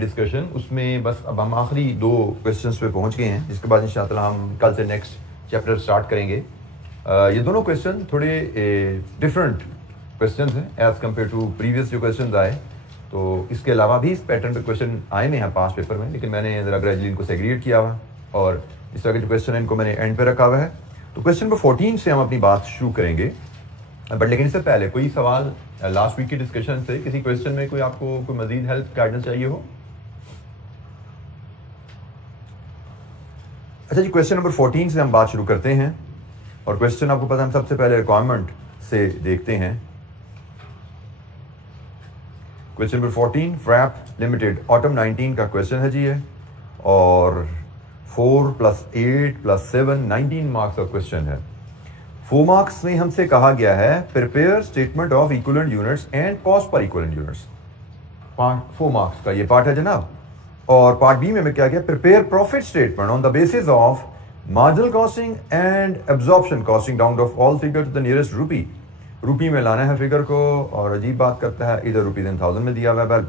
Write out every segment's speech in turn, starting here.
Discussion, उसमें बस अब हम आखिरी 2 क्वेश्चंस पे पहुंच गए हैं, जिसके बाद इंशाल्लाह हम कल से नेक्स्ट चैप्टर स्टार्ट करेंगे। ये दोनों क्वेश्चन थोड़े डिफरेंट क्वेश्चंस हैं एज़ कम्पेयर टू प्रीवियस जो क्वेश्चंस आए। तो इसके अलावा भी इस पैटर्न पे क्वेश्चन आए में हैं पास पेपर में, लेकिन मैंने ज़रा ग्रेजुअली इनको सेग्रीगेट किया हुआ और इस तरह के जो क्वेश्चन है इनको मैंने एंड पे रखा हुआ है। तो क्वेश्चन नंबर 14 से हम अपनी बात शुरू करेंगे, बट लेकिन इससे पहले कोई सवाल लास्ट वीक की डिस्कशन से किसी क्वेश्चन में कोई आपको कोई मजीद हेल्प गाइडेंस चाहिए हो? अच्छा जी, क्वेश्चन नंबर 14 से हम बात शुरू करते हैं और क्वेश्चन आपको पता है हम सबसे पहले रिक्वायरमेंट से देखते हैं। क्वेश्चन नंबर 14 फ्रैप लिमिटेड ऑटम 19 का क्वेश्चन है जी ये, और 4 + 8 + 7 19 मार्क्स का क्वेश्चन है। 4 मार्क्स में हमसे कहा गया है prepare statement of equivalent units and cost per equivalent units. Part 4 marks का ये पार्ट है जनाब। और पार्ट बी में क्या गया, prepare profit statement on the basis of marginal costing and absorption costing down off all figure to the nearest rupee. Rupee में लाना है फिगर को, और अजीब बात करता है इधर रुपीज इन 1000 में दिया हुआ है। बल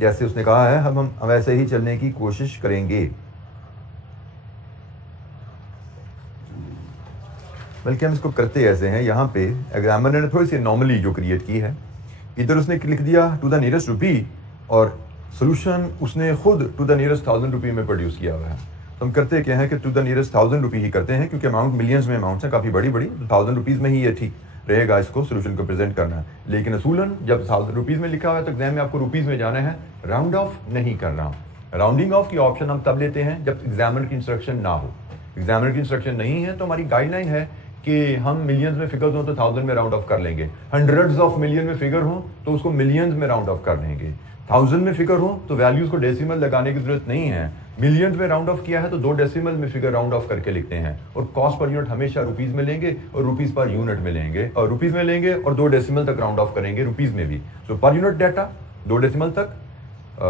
जैसे उसने कहा है हम वैसे ही चलने की कोशिश करेंगे, बल्कि हम इसको करते ऐसे हैं। यहाँ पे एग्जामिनर ने थोड़ी सी नॉर्मली जो क्रिएट की है, इधर उसने लिख दिया टू द नियरेस्ट रूपी और सोल्यूशन उसने खुद टू द नियरेस्ट 1000 रुपी में प्रोड्यूस किया हुआ है। तो हम करते क्या है कि टू द नियरेस्ट 1000 रुपी ही करते हैं, क्योंकि अमाउंट मिलियंस में अमाउंट्स हैं काफ़ी बड़ी बड़ी, 1000 रुपीज़ में ही ये ठीक रहेगा इसको सोल्यूशन को प्रेजेंट करना है। लेकिन असूलन जब 1000 रुपीज़ में लिखा हुआ है तो एग्जाम में आपको रुपीज़ में जाना है, राउंड ऑफ नहीं करना। राउंडिंग ऑफ की ऑप्शन हम तब लेते हैं जब एग्जामिनर की इंस्ट्रक्शन ना हो। एग्जामिनर की इंस्ट्रक्शन नहीं है तो हमारी गाइडलाइन है कि हम मिलियंस में फिगर हो तो 1000 में राउंड ऑफ कर लेंगे, हंड्रेड्स ऑफ मिलियन में फिगर हो तो उसको मिलियंस में राउंड ऑफ कर लेंगे, 1000 में फिगर हो तो वैल्यूज को डेसिमल लगाने की जरूरत नहीं है। मिलियंस में राउंड ऑफ किया है तो 2 डेसिमल में फिगर राउंड ऑफ करके लिखते हैं, और कॉस्ट पर यूनिट हमेशा रुपीज में लेंगे और रुपीज पर यूनिट में लेंगे, और रुपीज में लेंगे और 2 डेसिमल तक राउंड ऑफ करेंगे रुपीज में भी। तो पर यूनिट डाटा 2 डेसिमल तक,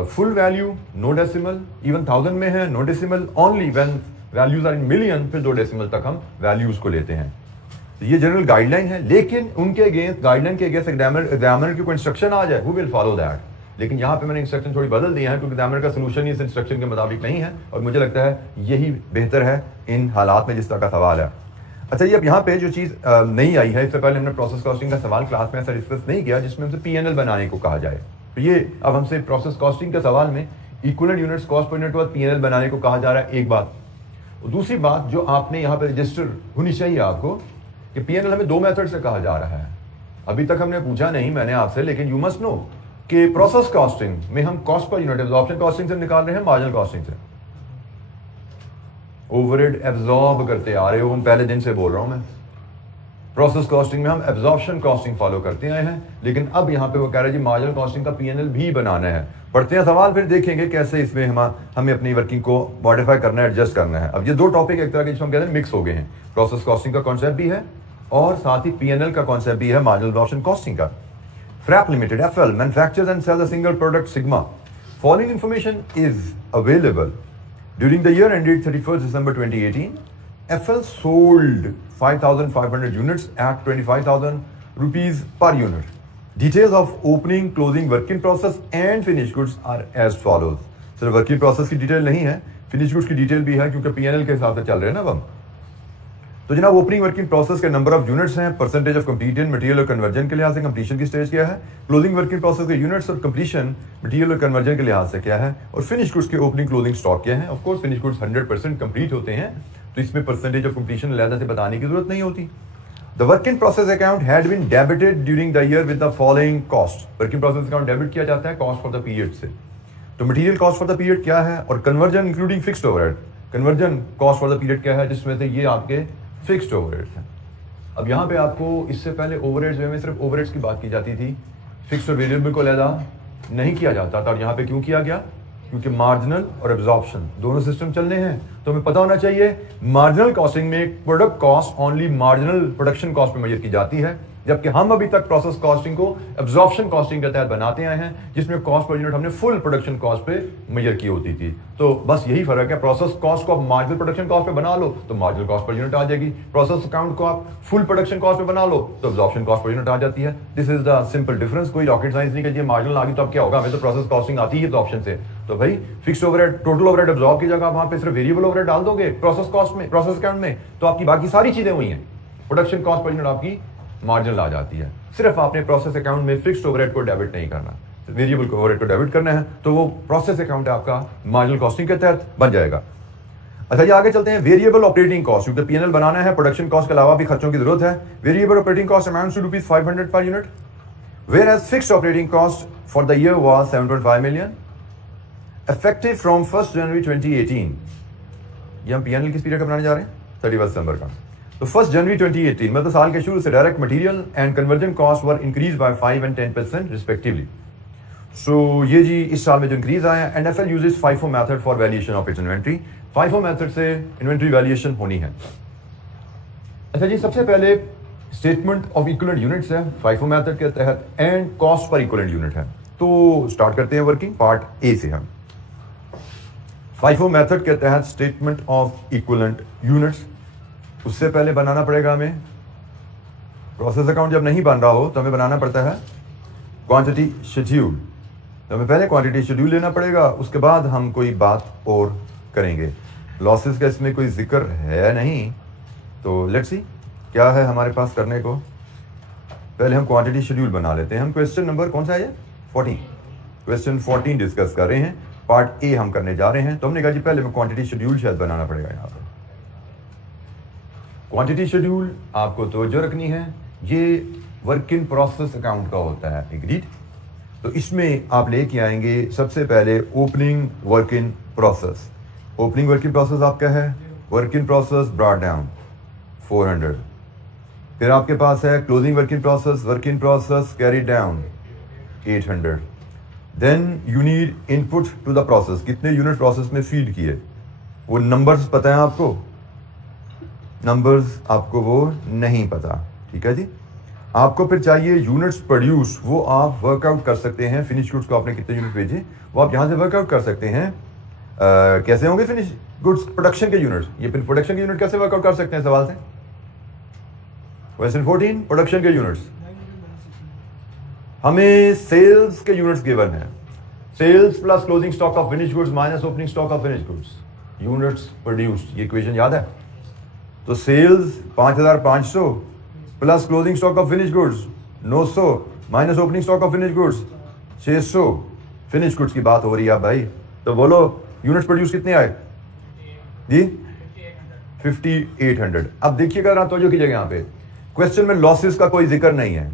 full value no decimal, even 1000 में है no decimal, only when values are in million फिर 2 डेसिमल तक हम वैल्यूज को लेते हैं। तो ये जनरल गाइडलाइन है, लेकिन उनके अगेंस्ट गाइडलाइन के अगेंस्ट एग्जामिनर की कोई इंस्ट्रक्शन आ जाए, हु विल फॉलो दैट। लेकिन यहाँ पे मैंने इंस्ट्रक्शन थोड़ी बदल दी है, क्योंकि एग्जामिनर का सोल्यूशन इस इंस्ट्रक्शन के मुताबिक नहीं है, और मुझे लगता है यही बेहतर है इन हालात में जिस तरह का सवाल है। अच्छा, ये अब यहाँ पे जो चीज़ नहीं आई है, इससे पहले हमने प्रोसेस कॉस्टिंग का सवाल क्लास में ऐसा डिस्कस नहीं किया जिसमें हमसे PNL बनाने को कहा जाए। तो ये अब हमसे प्रोसेस कॉस्टिंग के सवाल में equivalent units cost per unit के बाद PNL बनाने को कहा जा रहा है, एक बात। और दूसरी बात जो आपने यहाँ पे रजिस्टर होनी चाहिए आपको कि PNL हमें 2 मेथड से कहा जा रहा है। अभी तक हमने पूछा नहीं मैंने आपसे, लेकिन यू मस्ट नो कि प्रोसेस कॉस्टिंग में हम cost per unit absorption costing से निकाल रहे हैं, मार्जिनल कॉस्टिंग से। ओवरहेड एब्जॉर्ब करते आ रहे हो, हम पहले दिन से बोल रहा हूं मैं। प्रोसेस कॉस्टिंग में हम एब्जॉर्प्शन कॉस्टिंग फॉलो करते आए हैं, लेकिन अब यहाँ पे वो कह रहे हैं जी मार्जिनल कॉस्टिंग का PNL भी बनाना है। पढ़ते हैं सवाल, फिर देखेंगे कैसे इसमें हमें अपनी वर्किंग को मॉडिफाई करना है, एडजस्ट करना है। अब ये 2 टॉपिक एक तरह के जिसमें हम कहते हैं मिक्स हो गए हैं, प्रोसेस कॉस्टिंग का कॉन्सेप्ट भी है और साथ ही PNL का कॉन्सेप्ट भी है, मार्जिनल एब्जॉर्प्शन कॉस्टिंग का। फ्रैप limited FL manufactures and sells a single product Sigma. Following information is available. During the year ended 31st December 2018, FL sold 5,500 units at 25,000 rupees per unit. Details of opening, closing, work in process and finished goods are as follows. सिर्फ work in process की detail नहीं है, finish goods की detail भी है, क्योंकि PNL के हिसाब से चल रहे हैं ना हम। तो जनाब ओपनिंग वर्किंग प्रोसेस के नंबर ऑफ यूनिट्स हैं, परसेंटेज ऑफ कंप्लीटेड मटेरियल और कन्वर्जन के लिहाज से कंप्लीशन की स्टेज क्या है, क्लोजिंग वर्किंग प्रोसेस के यूनिट्स और कंप्लीशन मटेरियल और कन्वर्जन के लिहाज से क्या है, और फिनिश गुड्स के ओपनिंग क्लोजिंग स्टॉक क्या है। Of course finish goods 100% complete होते हैं, तो इसमें परसेंटेज ऑफ कंप्लीशन अलग से बताने की जरूरत नहीं होती। The work in process account had been debited during the year with the following cost. Work in process account debit किया जाता है कॉस्ट फॉर द पीरियड से। तो material cost for the period क्या है, और conversion including fixed overhead, conversion cost for the period क्या है, जिसमें से ये आपके फिक्स्ड ओवरहेड्स हैं। अब यहाँ पे आपको इससे पहले ओवरहेड्स में सिर्फ ओवरहेड्स की बात की जाती थी, फिक्स्ड और वेरिएबल को अलग नहीं किया जाता था। और यहाँ पे क्यों किया गया, क्योंकि मार्जिनल और एब्जॉर्प्शन दोनों सिस्टम चलने हैं। तो हमें पता होना चाहिए मार्जिनल कॉस्टिंग में product cost only marginal production cost पे मेजर की जाती है, जबकि हम अभी तक प्रोसेस कॉस्टिंग को एब्जॉर्प्शन कॉस्टिंग के तहत बनाते आए हैं, जिसमें कॉस्ट पर यूनिट हमने फुल प्रोडक्शन कॉस्ट पे मेजर की होती थी। तो बस यही फर्क है, प्रोसेस कॉस्ट को आप मार्जिनल प्रोडक्शन कॉस्ट पे बना लो तो मार्जिनल कॉस्ट पर यूनिट आ जाएगी, प्रोसेस अकाउंट को आप फुल प्रोडक्शन कॉस्ट पे बना लो तो एब्जॉर्प्शन कॉस्ट पर यूनिट आ जाती है। This is the simple difference. कोई रॉकेट साइंस नहीं कि मार्जिनल आ गई तो अब क्या होगा, हमें तो प्रोसेस कॉस्टिंग आती है एब्जॉर्प्शन से। तो भाई fixed overhead, total overhead absorb की जगह वहां पे सिर्फ वेरिएबल ओवरहेड डाल दोगे प्रोसेस कॉस्ट में, प्रोसेस अकाउंट में, तो आपकी बाकी सारी चीजें हुई हैं, प्रोडक्शन कॉस्ट पर यूनिट आपकी मार्जिनल आ जाती है। सिर्फ आपने प्रोसेस अकाउंट में फिक्स्ड ओवरहेड को डेबिट नहीं करना, वेरिएबल को ओवरहेड को डेबिट करना है, तो वो प्रोसेस अकाउंट आपका मार्जिनल कॉस्टिंग के तहत बन जाएगा। अच्छा ये आगे चलते हैं, वेरिएबल ऑपरेटिंग कॉस्ट, क्योंकि पीएनएल बनाना है, प्रोडक्शन कॉस्ट के अलावा भी खर्चों की जरूरत है। Variable operating cost amounts to ₹500 per unit, whereas fixed operating cost for the year was 7.5 million, effective from 1st January 2018। ये हम पीएनएल किस पीरियड का बनाने जा रहे हैं, 31 दिसंबर का। तो 1st January 2018 मतलब साल के शुरू से direct material and conversion cost were increase by 5 and 10% respectively. So ये जी इस साल में जो इंक्रीज आया, NFL uses FIFO method for valuation of its inventory. FIFO method से इन्वेंट्री वैल्यूएशन होनी है। अच्छा जी, सबसे पहले स्टेटमेंट ऑफ इक्विवेलेंट यूनिट्स है FIFO मेथड के तहत, and cost per equivalent unit है। तो स्टार्ट करते हैं वर्किंग पार्ट ए से। हम FIFO मेथड के तहत स्टेटमेंट ऑफ इक्विवेलेंट यूनिट्स, उससे पहले बनाना पड़ेगा हमें प्रोसेस अकाउंट। जब नहीं बन रहा हो तो हमें बनाना पड़ता है क्वांटिटी शेड्यूल। तो हमें पहले क्वांटिटी शेड्यूल लेना पड़ेगा, उसके बाद हम कोई बात और करेंगे। लॉसेस का इसमें कोई जिक्र है नहीं, तो लेट्स सी क्या है हमारे पास करने को। पहले हम क्वांटिटी शेड्यूल बना लेते हैं। हम क्वेश्चन नंबर कौन सा है ये, 14, क्वेश्चन 14 डिस्कस कर रहे हैं, पार्ट ए हम करने जा रहे हैं। तो हमने कहा जी पहले मैं क्वांटिटी शेड्यूल शायद बनाना पड़ेगा। यहाँ पर क्वांटिटी शेड्यूल आपको तवज्जो रखनी है, ये वर्क इन प्रोसेस अकाउंट का होता है, एग्रीड। तो इसमें आप लेके आएंगे सबसे पहले opening work in process. Opening work in process आपका है work in process brought down 400। फिर आपके पास है closing work in process carry down 800। Then you need input to the process, कितने यूनिट प्रोसेस में फीड किए, वो नंबर्स पता है आपको, नंबर्स आपको वो नहीं पता, ठीक है जी। आपको फिर चाहिए यूनिट्स प्रोड्यूस, वो आप वर्कआउट कर सकते हैं। फिनिश गुड्स को आपने कितने यूनिट भेजे वो आप यहाँ से वर्कआउट कर सकते हैं। कैसे होंगे फिनिश गुड्स प्रोडक्शन के यूनिट्स, ये फिर प्रोडक्शन के यूनिट कैसे वर्कआउट कर सकते हैं सवाल से। क्वेश्चन 14 प्रोडक्शन के यूनिट्स, हमें सेल्स के यूनिट्स गिवन है, sales plus closing stock of finish goods minus opening stock of finish goods, units produced, ये इक्वेशन याद है। तो sales 5500 plus closing stock of finish goods 900 minus opening stock of finish goods 600। Finish goods की बात हो रही है भाई, तो बोलो यूनिट्स प्रोड्यूस कितने आए जी, 5800। अब देखिएगा ना, तवज्जो कीजिएगा, यहाँ पे क्वेश्चन में लॉसेस का कोई जिक्र नहीं है,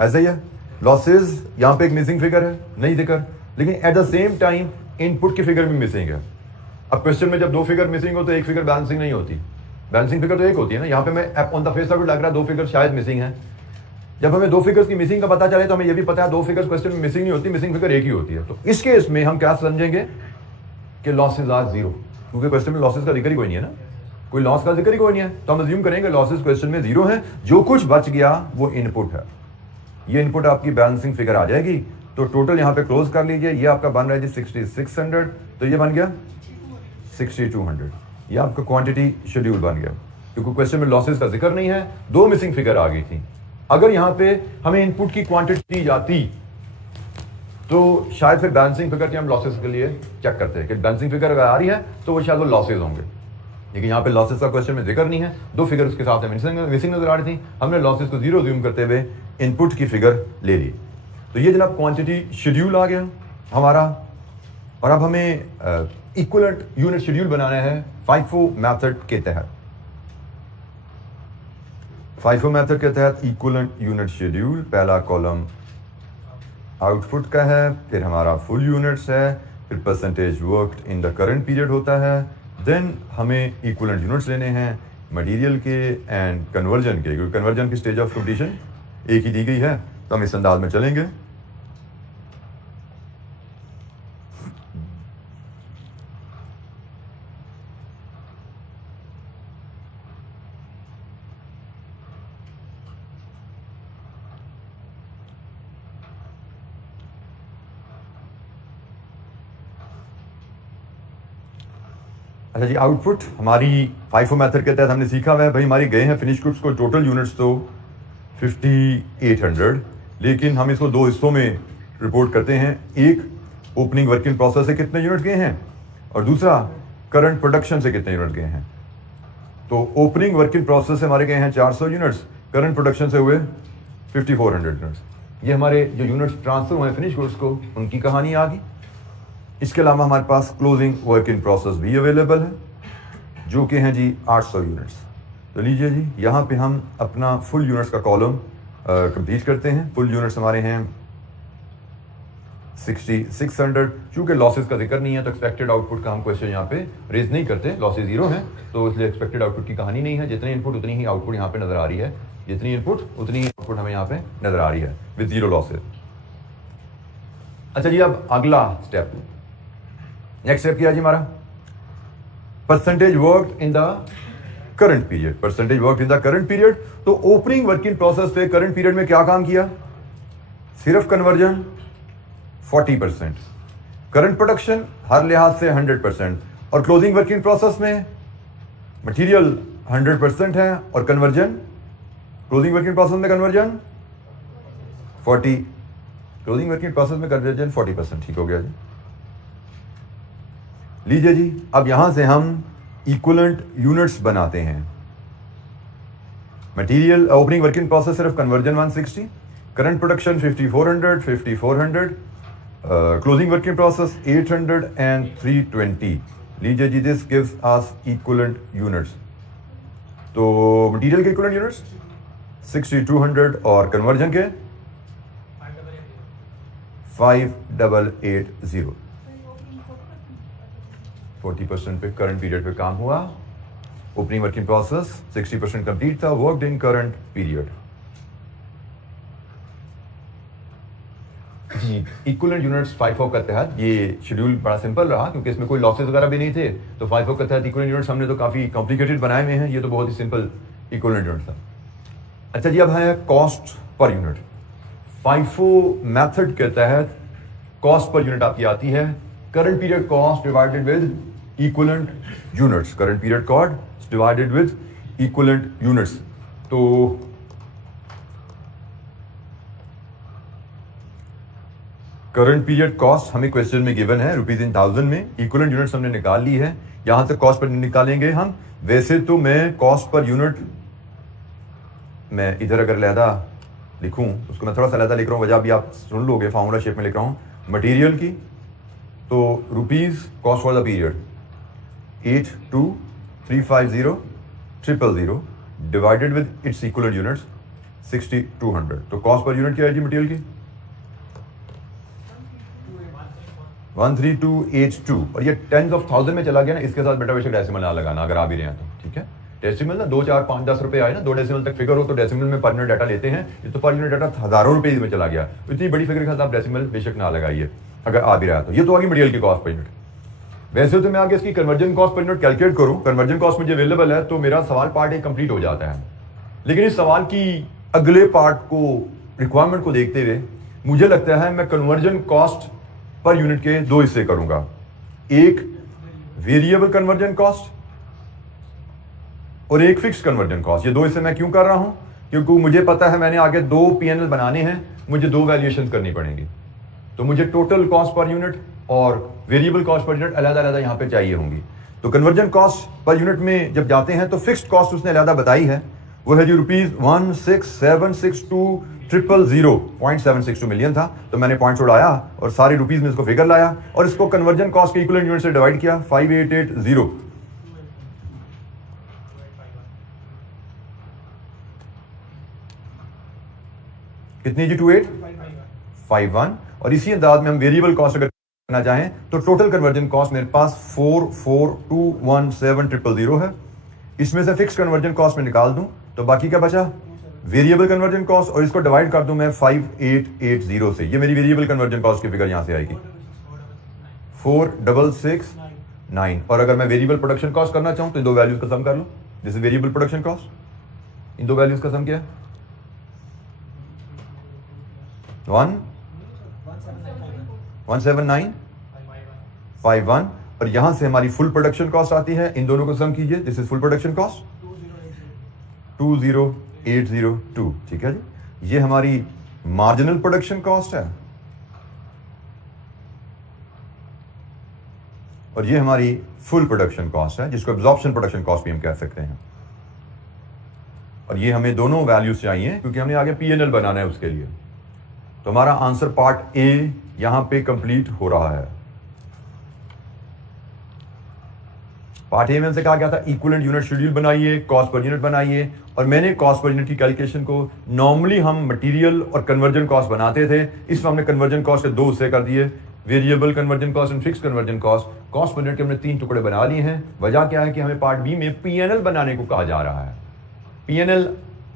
ऐसा ही है। लॉसेस यहाँ पे एक मिसिंग फिगर है, नहीं जिक्र, लेकिन at the same time input की फिगर भी मिसिंग है। अब क्वेश्चन में जब दो फिगर मिसिंग हो तो एक फिगर बैलेंसिंग नहीं होती, बैलेंसिंग फिगर तो एक होती है ना। यहाँ पे मैं on the face of it लग रहा है दो फिगर शायद मिसिंग है। जब हमें दो फिगर्स की मिसिंग का पता चले तो हमें यह भी पता है दो फिगर्स क्वेश्चन में मिसिंग नहीं होती, मिसिंग फिगर एक ही होती है। तो इस केस में हम क्या समझेंगे कि लॉसेज आर जीरो, क्योंकि क्वेश्चन में लॉसेज का जिक्र ही कोई नहीं है ना, कोई लॉस का जिक्र ही कोई नहीं है। तो हम अज्यूम करेंगे लॉसेज क्वेश्चन में जीरो है, जो कुछ बच गया वो इनपुट है। ये इनपुट आपकी बैलेंसिंग फिगर आ जाएगी। तो टोटल यहाँ पे क्लोज कर लीजिए, ये आपका बन रहा है जी 6600, तो ये बन गया 6200। ये आपका क्वांटिटी शेड्यूल बन गया, क्योंकि क्वेश्चन में लॉसेस का जिक्र नहीं है, दो मिसिंग फिगर आ गई थी। अगर यहाँ पे हमें इनपुट की क्वांटिटी दी जाती तो शायद फिर बैलेंसिंग फिगर के हम लॉसेस के लिए चेक करते हैं कि बैलेंसिंग फिगर अगर आ रही है तो वो शायद वो लॉसेज होंगे, लेकिन यहाँ पे लॉसेस का क्वेश्चन में जिक्र नहीं है, दो फिगर उसके साथ मिसिंग नजर आ रही थी। हमने लॉसेस को जीरो ज्यूम करते हुए इनपुट की फिगर ले ली। तो ये जनाब क्वांटिटी शेड्यूल आ गया हमारा। और अब हमें इक्विवेलेंट यूनिट शेड्यूल बनाना है FIFO मेथड के तहत। FIFO मेथड के तहत इक्विवेलेंट यूनिट शेड्यूल, पहला कॉलम आउटपुट का है, फिर हमारा फुल यूनिट्स है, फिर percentage worked in the current period होता है। देन हमें इक्विवेलेंट यूनिट्स लेने हैं मटेरियल के एंड कन्वर्जन के, क्योंकि कन्वर्जन की स्टेज ऑफ कंप्लीशन एक ही दी गई है, तो हम इस अंदाज में चलेंगे। अच्छा जी, आउटपुट हमारी FIFO मेथड के तहत हमने सीखा हुआ है भाई, हमारी गए हैं फिनिश गुड्स को टोटल यूनिट्स तो 5800, लेकिन हम इसको दो हिस्सों में रिपोर्ट करते हैं। एक ओपनिंग वर्क इन प्रोसेस से कितने यूनिट गए हैं और दूसरा करंट प्रोडक्शन से कितने यूनिट गए हैं। तो ओपनिंग वर्क इन प्रोसेस से हमारे गए हैं 400 यूनिट्स, करंट प्रोडक्शन से हुए 5400 यूनिट्स। ये हमारे जो यूनिट्स ट्रांसफर हुए फिनिश गुड्स को, उनकी कहानी आ गई। इसके अलावा हमारे पास क्लोजिंग वर्क इन प्रोसेस भी अवेलेबल है, जो कि हैं जी 800 यूनिट्स। तो लीजिए जी, यहाँ पे हम अपना फुल यूनिट्स का कॉलम कंप्लीट करते हैं। फुल यूनिट्स हमारे हैं 6600। चूंकि लॉसेस का जिक्र नहीं है तो एक्सपेक्टेड आउटपुट का हम क्वेश्चन यहाँ पे रेज नहीं करते, लॉसेस जीरो हैं, तो इसलिए एक्सपेक्टेड आउटपुट की कहानी नहीं है। जितने इनपुट उतनी ही आउटपुट यहाँ पे नजर आ रही है, जितनी इनपुट उतनी ही आउटपुट हमें यहाँ पे नजर आ रही है विद जीरो लॉसेस। अच्छा जी, अब अगला स्टेप, नेक्स्ट स्टेप क्या है जी हमारा, percentage work in the current period. Percentage work in the current period, तो ओपनिंग वर्क इन प्रोसेस पे करंट पीरियड में क्या काम किया, सिर्फ कन्वर्जन 40%, करंट प्रोडक्शन हर लिहाज से 100%, और क्लोजिंग वर्क इन प्रोसेस में मटेरियल 100% है और conversion, closing work in process में conversion 40, closing work in process में कन्वर्जन 40%। ठीक हो गया जी। लीजिए जी, अब यहां से हम इक्विवेलेंट यूनिट्स बनाते हैं। Material opening work in process सिर्फ conversion 160, current production 5400, closing work in process 800 and 320। लीजिए जी, this gives us equivalent units. तो मटेरियल के इक्विवेलेंट यूनिट्स 6200 और कन्वर्जन के 5880। 40% पे करंट पीरियड पे काम हुआ। Opening work in process 60% complete था, वर्कड इन करंट पीरियड। जी, इक्विवेलेंट यूनिट्स FIFO के तहत ये शेड्यूल बड़ा सिंपल रहा क्योंकि इसमें कोई लॉसेस वगैरह भी नहीं थे। तो FIFO के तहत इक्विवेलेंट यूनिट्स हमने तो काफी कॉम्प्लिकेटेड बनाए हुए हैं, ये तो बहुत ही सिंपल इक्विवेलेंट यूनिट था। अच्छा जी, अब है cost per unit. FIFO method के तहत कॉस्ट पर यूनिट आपकी आती है current period cost divided with equivalent units. Current period cost divided with equivalent units. तो करंट पीरियड कॉस्ट हमें क्वेश्चन में गिवन है रुपीज इन 1000 में, इक्विवेलेंट यूनिट्स हमने निकाल ली है। यहां से कॉस्ट पर निकालेंगे हम। वैसे तो मैं कॉस्ट पर यूनिट मैं इधर अगर लहदा लिखूं, उसको मैं थोड़ा सा लहदा लिख रहा हूं, वजह भी आप सुन लोगे, फॉर्मूला शेप में लिख रहा हूं। मटेरियल की तो rupees cost for the period 82350 divided with its equivalent units 6200। तो कॉस्ट पर यूनिट क्या है जी मटेरियल की 13282, और ये टेंस ऑफ थाउजेंड में चला गया ना, इसके साथ बेटा बेशक डेसिमल ना लगाना अगर आ भी रहे हैं तो, ठीक है। डेसिमल ना 2 4 5 10 रुपए आए ना, 2 डेसिमल तक फिगर हो तो डेसिमल में पर यूनिट डाटा लेते हैं। ये तो पर यूनिट डाटा हजारों रुपए में चला गया, इतनी बड़ी फिगर के साथ आप डेसिमल बेशक ना लगाइए अगर आ भी रहा है तो। ये तो आगे मटेरियल की कॉस्ट पर यूनिट। वैसे तो मैं आगे इसकी conversion cost per unit calculate करूं, कन्वर्जन कॉस्ट मुझे अवेलेबल है तो मेरा सवाल पार्ट एक कंप्लीट हो जाता है। लेकिन इस सवाल की अगले पार्ट को, रिक्वायरमेंट को देखते हुए मुझे लगता है मैं कन्वर्जन कॉस्ट पर यूनिट के 2 हिस्से करूंगा। एक वेरिएबल कन्वर्जन कॉस्ट और एक फिक्स्ड कन्वर्जन कॉस्ट। ये 2 हिस्से मैं क्यों कर रहा हूं, क्योंकि मुझे पता है मैंने आगे 2 P&L बनाने हैं, मुझे 2 वैल्यूएशन करनी पड़ेंगी। तो मुझे टोटल कॉस्ट पर यूनिट और वेरिएबल कॉस्ट पर यूनिट अलग अलग यहाँ पे चाहिए होंगी। तो कन्वर्जन कॉस्ट पर यूनिट में जब जाते हैं तो फिक्स्ड कॉस्ट उसने अलग बताई है, वो है जी ₹16762,000.762 मिलियन था। तो मैंने पॉइंट्स उड़ाया और सारे रुपीज में इसको फिगर लाया और इसको कन्वर्जन कॉस्ट के इक्विवेलेंट यूनिट से डिवाइड किया 5880। कितनी जी 2851। और इसी अंदाज में हम वेरिएबल कॉस्ट अगर करना चाहें तो टोटल कन्वर्जन कॉस्ट मेरे पास 44217000 है। इसमें से फिक्स कन्वर्जन कॉस्ट में निकाल दूं तो बाकी क्या बचा, वेरिएबल कन्वर्जन कॉस्ट, और इसको डिवाइड कर दूं मैं 5880 से। ये मेरी वेरिएबल कन्वर्जन कॉस्ट की फिगर यहां से आएगी 4669। और अगर मैं वेरिएबल प्रोडक्शन कॉस्ट करना चाहूं तो इन 2 वैल्यूज का सम कर लो। This is variable production cost, इन 2 वैल्यूज का सम क्या है 17951 और यहां से हमारी फुल प्रोडक्शन कॉस्ट आती है, इन दोनों को सम कीजिए, this is full production cost 20802, ठीक है जी। ये हमारी मार्जिनल प्रोडक्शन कॉस्ट है और ये हमारी फुल प्रोडक्शन कॉस्ट है, जिसको एब्जॉर्प्शन प्रोडक्शन कॉस्ट भी हम कह सकते हैं। और ये हमें दोनों वैल्यूज चाहिए क्योंकि हमने आगे पीएनएल बनाना है उसके लिए। तो हमारा आंसर पार्ट ए यहां पे कंप्लीट हो रहा है। पार्ट ए में हमसे कहा गया था इक्विवेलेंट यूनिट शेड्यूल बनाइए, कॉस्ट पर यूनिट बनाइए, और मैंने कॉस्ट पर यूनिट की कैलकुलेशन को नॉर्मली हम मटेरियल और कन्वर्जन कॉस्ट बनाते थे, इसमें हमने कन्वर्जन कॉस्ट के दो हिस्से कर दिए, variable conversion cost and fix conversion cost. Cost per unit के हमने 3 टुकड़े बना लिए हैं। वजह क्या है कि हमें पार्ट बी में पीएनएल बनाने को कहा जा रहा है। पीएनएल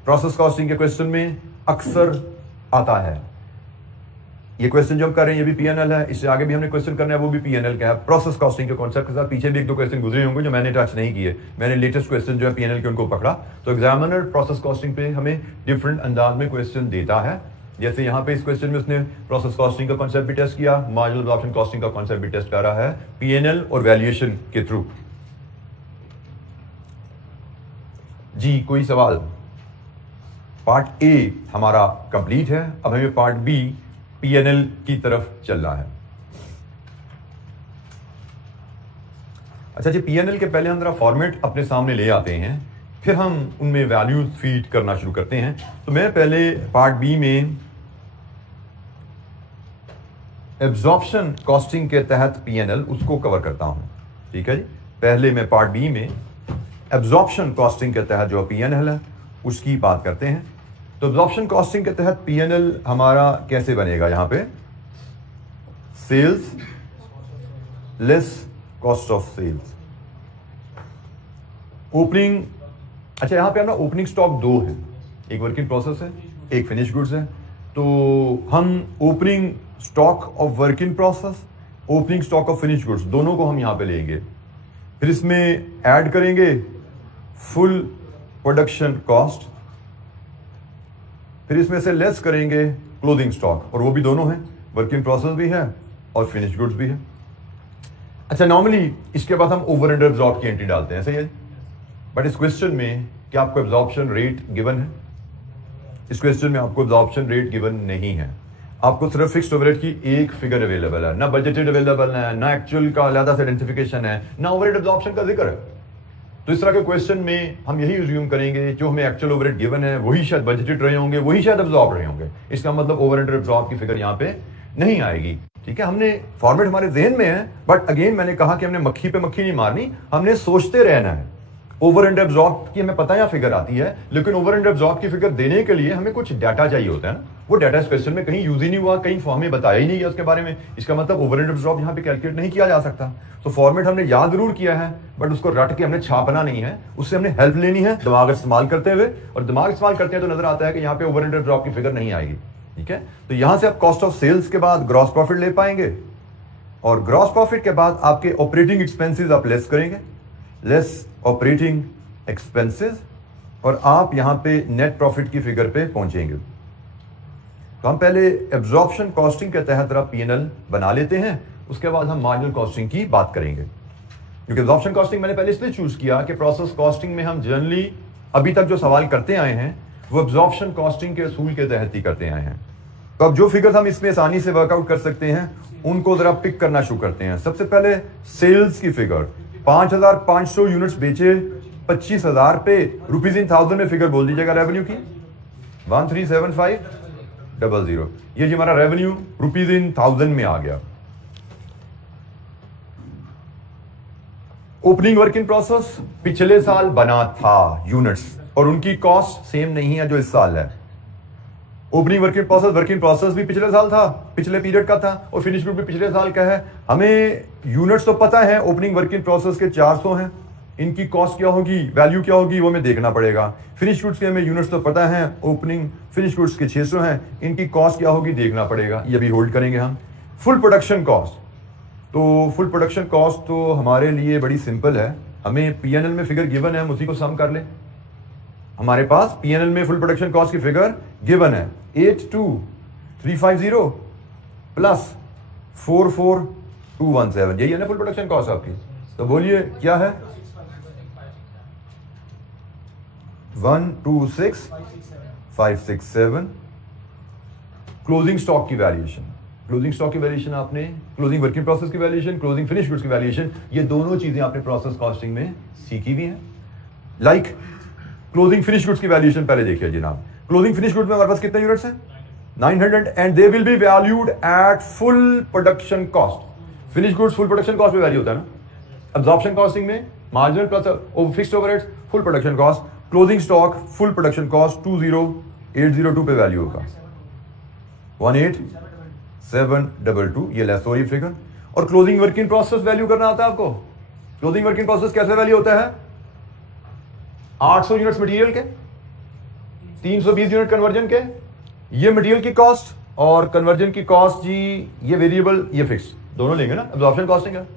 प्रोसेस कॉस्टिंग के क्वेश्चन में अक्सर आता है। ये क्वेश्चन जो हम कर रहे हैं ये भी पीएनएल है, इससे आगे भी हमने क्वेश्चन करना है वो भी पीएनएल का है। प्रोसेस कॉस्टिंग के कॉन्सेप्ट के साथ पीछे भी 1-2 क्वेश्चन गुजरे होंगे जो मैंने टच नहीं किए। मैंने लेटेस्ट क्वेश्चन जो है पीएनएल के उनको पकड़ा। तो एग्जामिनर प्रोसेस कॉस्टिंग पे हमें डिफरेंट अंदाज में क्वेश्चन देता है। जैसे यहाँ पे इस क्वेश्चन में उसने प्रोसेस कॉस्टिंग का कॉन्सेप्ट भी टेस्ट किया, मार्जिनल एब्जॉर्प्शन कॉस्टिंग का कॉन्सेप्ट भी टेस्ट कर रहा है पीएनएल और वैल्यूएशन के थ्रू। जी कोई सवाल? पार्ट ए हमारा कंप्लीट है, अब हमें पार्ट बी पीएनएल की तरफ चलना है। अच्छा जी, पीएनएल के पहले हम जरा फॉर्मेट अपने सामने ले आते हैं, फिर हम उनमें वैल्यूज फीड करना शुरू करते हैं। तो मैं पहले पार्ट बी में एब्जॉर्प्शन कॉस्टिंग के तहत पीएनएल उसको कवर करता हूं, ठीक है जी। पहले मैं पार्ट बी में एब्जॉर्प्शन कॉस्टिंग के तहत जो पीएनएल है उसकी बात करते हैं। तो एब्जॉर्प्शन कॉस्टिंग के तहत पीएनएल हमारा कैसे बनेगा? यहां पे sales less cost of sales, opening. अच्छा, यहां पे हमारा ओपनिंग स्टॉक 2 है, एक वर्क इन प्रोसेस है, एक फिनिश गुड्स है। तो हम opening stock of work in process, opening stock of finish goods दोनों को हम यहां पे लेंगे, फिर इसमें ऐड करेंगे फुल प्रोडक्शन कॉस्ट, फिर इसमें से लेस करेंगे क्लोजिंग स्टॉक, और वो भी दोनों हैं, वर्क इन प्रोसेस भी है और फिनिश गुड्स भी है। अच्छा, नॉर्मली इसके बाद हम ओवर अंडर एब्जॉर्ब की एंट्री डालते हैं, सही है। बट इस क्वेश्चन में क्या आपको एब्जॉर्प्शन रेट गिवन है? इस क्वेश्चन में आपको एब्जॉर्प्शन रेट गिवन नहीं है। आपको सिर्फ फिक्स्ड ओवरहेड की एक फिगर अवेलेबल है, ना बजटेड अवेलेबल है, ना एक्चुअल का अलग से आइडेंटिफिकेशन है, ना ओवरहेड एब्जॉर्प्शन का जिक्र है। तो इस तरह के क्वेश्चन में हम यही अज्यूम करेंगे जो हमें एक्चुअल ओवरहेड गिवन है वही शायद बजटेड रहे होंगे, वही शायद एब्जॉर्ब रहे होंगे। इसका मतलब ओवर अंडर एब्जॉर्ब की फिगर यहाँ पे नहीं आएगी, ठीक है। हमने फॉर्मेट हमारे ज़हन में है, बट अगेन मैंने कहा कि हमने मक्खी पे मक्खी नहीं मारनी, हमने सोचते रहना है। ओवर अंडर एब्जॉर्ब की हमें पता है फिगर आती है, लेकिन ओवर अंडर एब्जॉर्ब की फिगर देने के लिए हमें कुछ डाटा चाहिए होता है ना। वो डाटा इस क्वेश्चन में कहीं यूज ही नहीं हुआ, कहीं हमें बताया ही नहीं गया उसके बारे में। इसका मतलब ओवर अंडर एब्जॉर्ब यहाँ पे कैलकुलेट नहीं किया जा सकता। तो फॉर्मेट हमने याद जरूर किया है, बट उसको रट के हमने छापना नहीं है, उससे हमने हेल्प लेनी है दिमाग इस्तेमाल करते हुए। और दिमाग इस्तेमाल करते हैं तो नजर आता है कि यहाँ पे ओवर अंडर एब्जॉर्ब की फिगर नहीं आएगी, ठीक है। तो यहां से आप कॉस्ट ऑफ सेल्स के बाद ग्रॉस प्रॉफिट ले पाएंगे, और ग्रॉस प्रॉफिट के बाद आपके ऑपरेटिंग एक्सपेंसेस आप लेस करेंगे, लेस ऑपरेटिंग एक्सपेंसेस, और आप यहां पे नेट प्रॉफिट की फिगर पे पहुंचेंगे। तो हम पहले एब्जॉर्प्शन कॉस्टिंग के तहत पीएनएल बना लेते हैं, उसके बाद हम मार्जिनल कॉस्टिंग की बात करेंगे। क्योंकि एब्जॉर्प्शन कॉस्टिंग मैंने पहले इसलिए चूज किया कि प्रोसेस कॉस्टिंग में हम जनरली अभी तक जो सवाल करते आए हैं वो एब्जॉर्प्शन कॉस्टिंग के असूल के तहत ही करते आए हैं। तो अब जो फिगर्स हम इसमें आसानी से वर्कआउट कर सकते हैं उनको जरा पिक करना शुरू करते हैं। सबसे पहले सेल्स की फिगर, 5500 यूनिट्स बेचे 25,000 पे, रुपीज इन थाउजेंड में फिगर बोल दीजिएगा रेवेन्यू की, 137500। ये जी हमारा रेवेन्यू रुपीज इन थाउजेंड में आ गया। ओपनिंग वर्क इन प्रोसेस पिछले साल बना था यूनिट्स, और उनकी कॉस्ट सेम नहीं है जो इस साल है। ओपनिंग वर्क इन प्रोसेस भी पिछले साल था, पिछले पीरियड का था, और फिनिश गुड भी पिछले साल का है। हमें यूनिट्स तो पता है ओपनिंग वर्क इन प्रोसेस के 400 हैं, इनकी कॉस्ट क्या होगी, वैल्यू क्या होगी, वो हमें देखना पड़ेगा। फिनिश गुड्स के हमें यूनिट्स तो पता है, ओपनिंग फिनिश गुड्स के 600 हैं, इनकी कॉस्ट क्या होगी देखना पड़ेगा, ये भी होल्ड करेंगे हम। फुल प्रोडक्शन कॉस्ट, तो फुल प्रोडक्शन कॉस्ट तो हमारे लिए बड़ी सिंपल है, हमें पीएनएल में फिगर गिवन है, हम उसी को सम कर ले। हमारे पास पीएनएल में फुल प्रोडक्शन कॉस्ट की फिगर गिवन है 82350 प्लस 44 217, यही है ना फुल प्रोडक्शन कॉस्ट आपकी। तो बोलिए क्या है? 126,567 क्लोजिंग स्टॉक की वैल्यूएशन। क्लोजिंग स्टॉक की वैल्यूएशन आपने, क्लोजिंग वर्किंग प्रोसेस की वैल्यूएशन, क्लोजिंग फिनिश गुड्स की वैल्यूएशन, ये दोनों चीजें आपने प्रोसेस कॉस्टिंग में सीखी हुई हैं। लाइक क्लोजिंग फिनिश गुड्स की वैल्यूएशन पहले देखिए जनाब। क्लोजिंग फिनिश गुड्स में हमारे पास कितने यूनिट्स हैं? 900, and they will be valued at full production cost. Finish goods full production cost में वैल्यू होता है ना। अब्जॉर्प्शन कॉस्टिंग में marginal plus fixed overheads full production cost. Closing stock full production cost 20802 पे वैल्यू होगा 18722, ये less हो रही फिगर। और closing work in process value करना आता है आपको। क्लोजिंग वर्क इन प्रोसेस कैसे वैल्यू होता है? 800 यूनिट्स मटेरियल के, 320 यूनिट कन्वर्जन के, ये मटेरियल की कॉस्ट और कन्वर्जन की कॉस्ट जी, ये वेरिएबल ये फिक्स दोनों लेंगे ना। एब्जॉर्प्शन कॉस्टिंग है,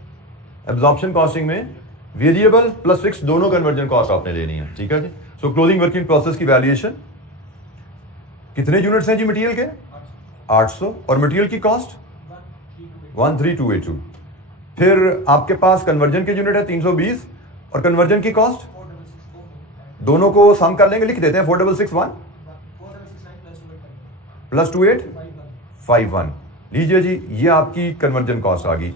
एब्जॉर्प्शन कॉस्टिंग में वेरिएबल प्लस फिक्स दोनों कन्वर्जन कॉस्ट आपने लेनी है, ठीक है जी। सो क्लोजिंग वर्किंग प्रोसेस की वैल्यूएशन, कितने यूनिट्स हैं जी मटेरियल के? 800, और मटेरियल की कॉस्ट 13282। फिर आपके पास कन्वर्जन के यूनिट है 320 और कन्वर्जन की कॉस्ट, दोनों को सम कर लेंगे, लिख देते हैं 4661 प्लस 2851। लीजिए जी, ये आपकी कन्वर्जन कॉस्ट आ गई।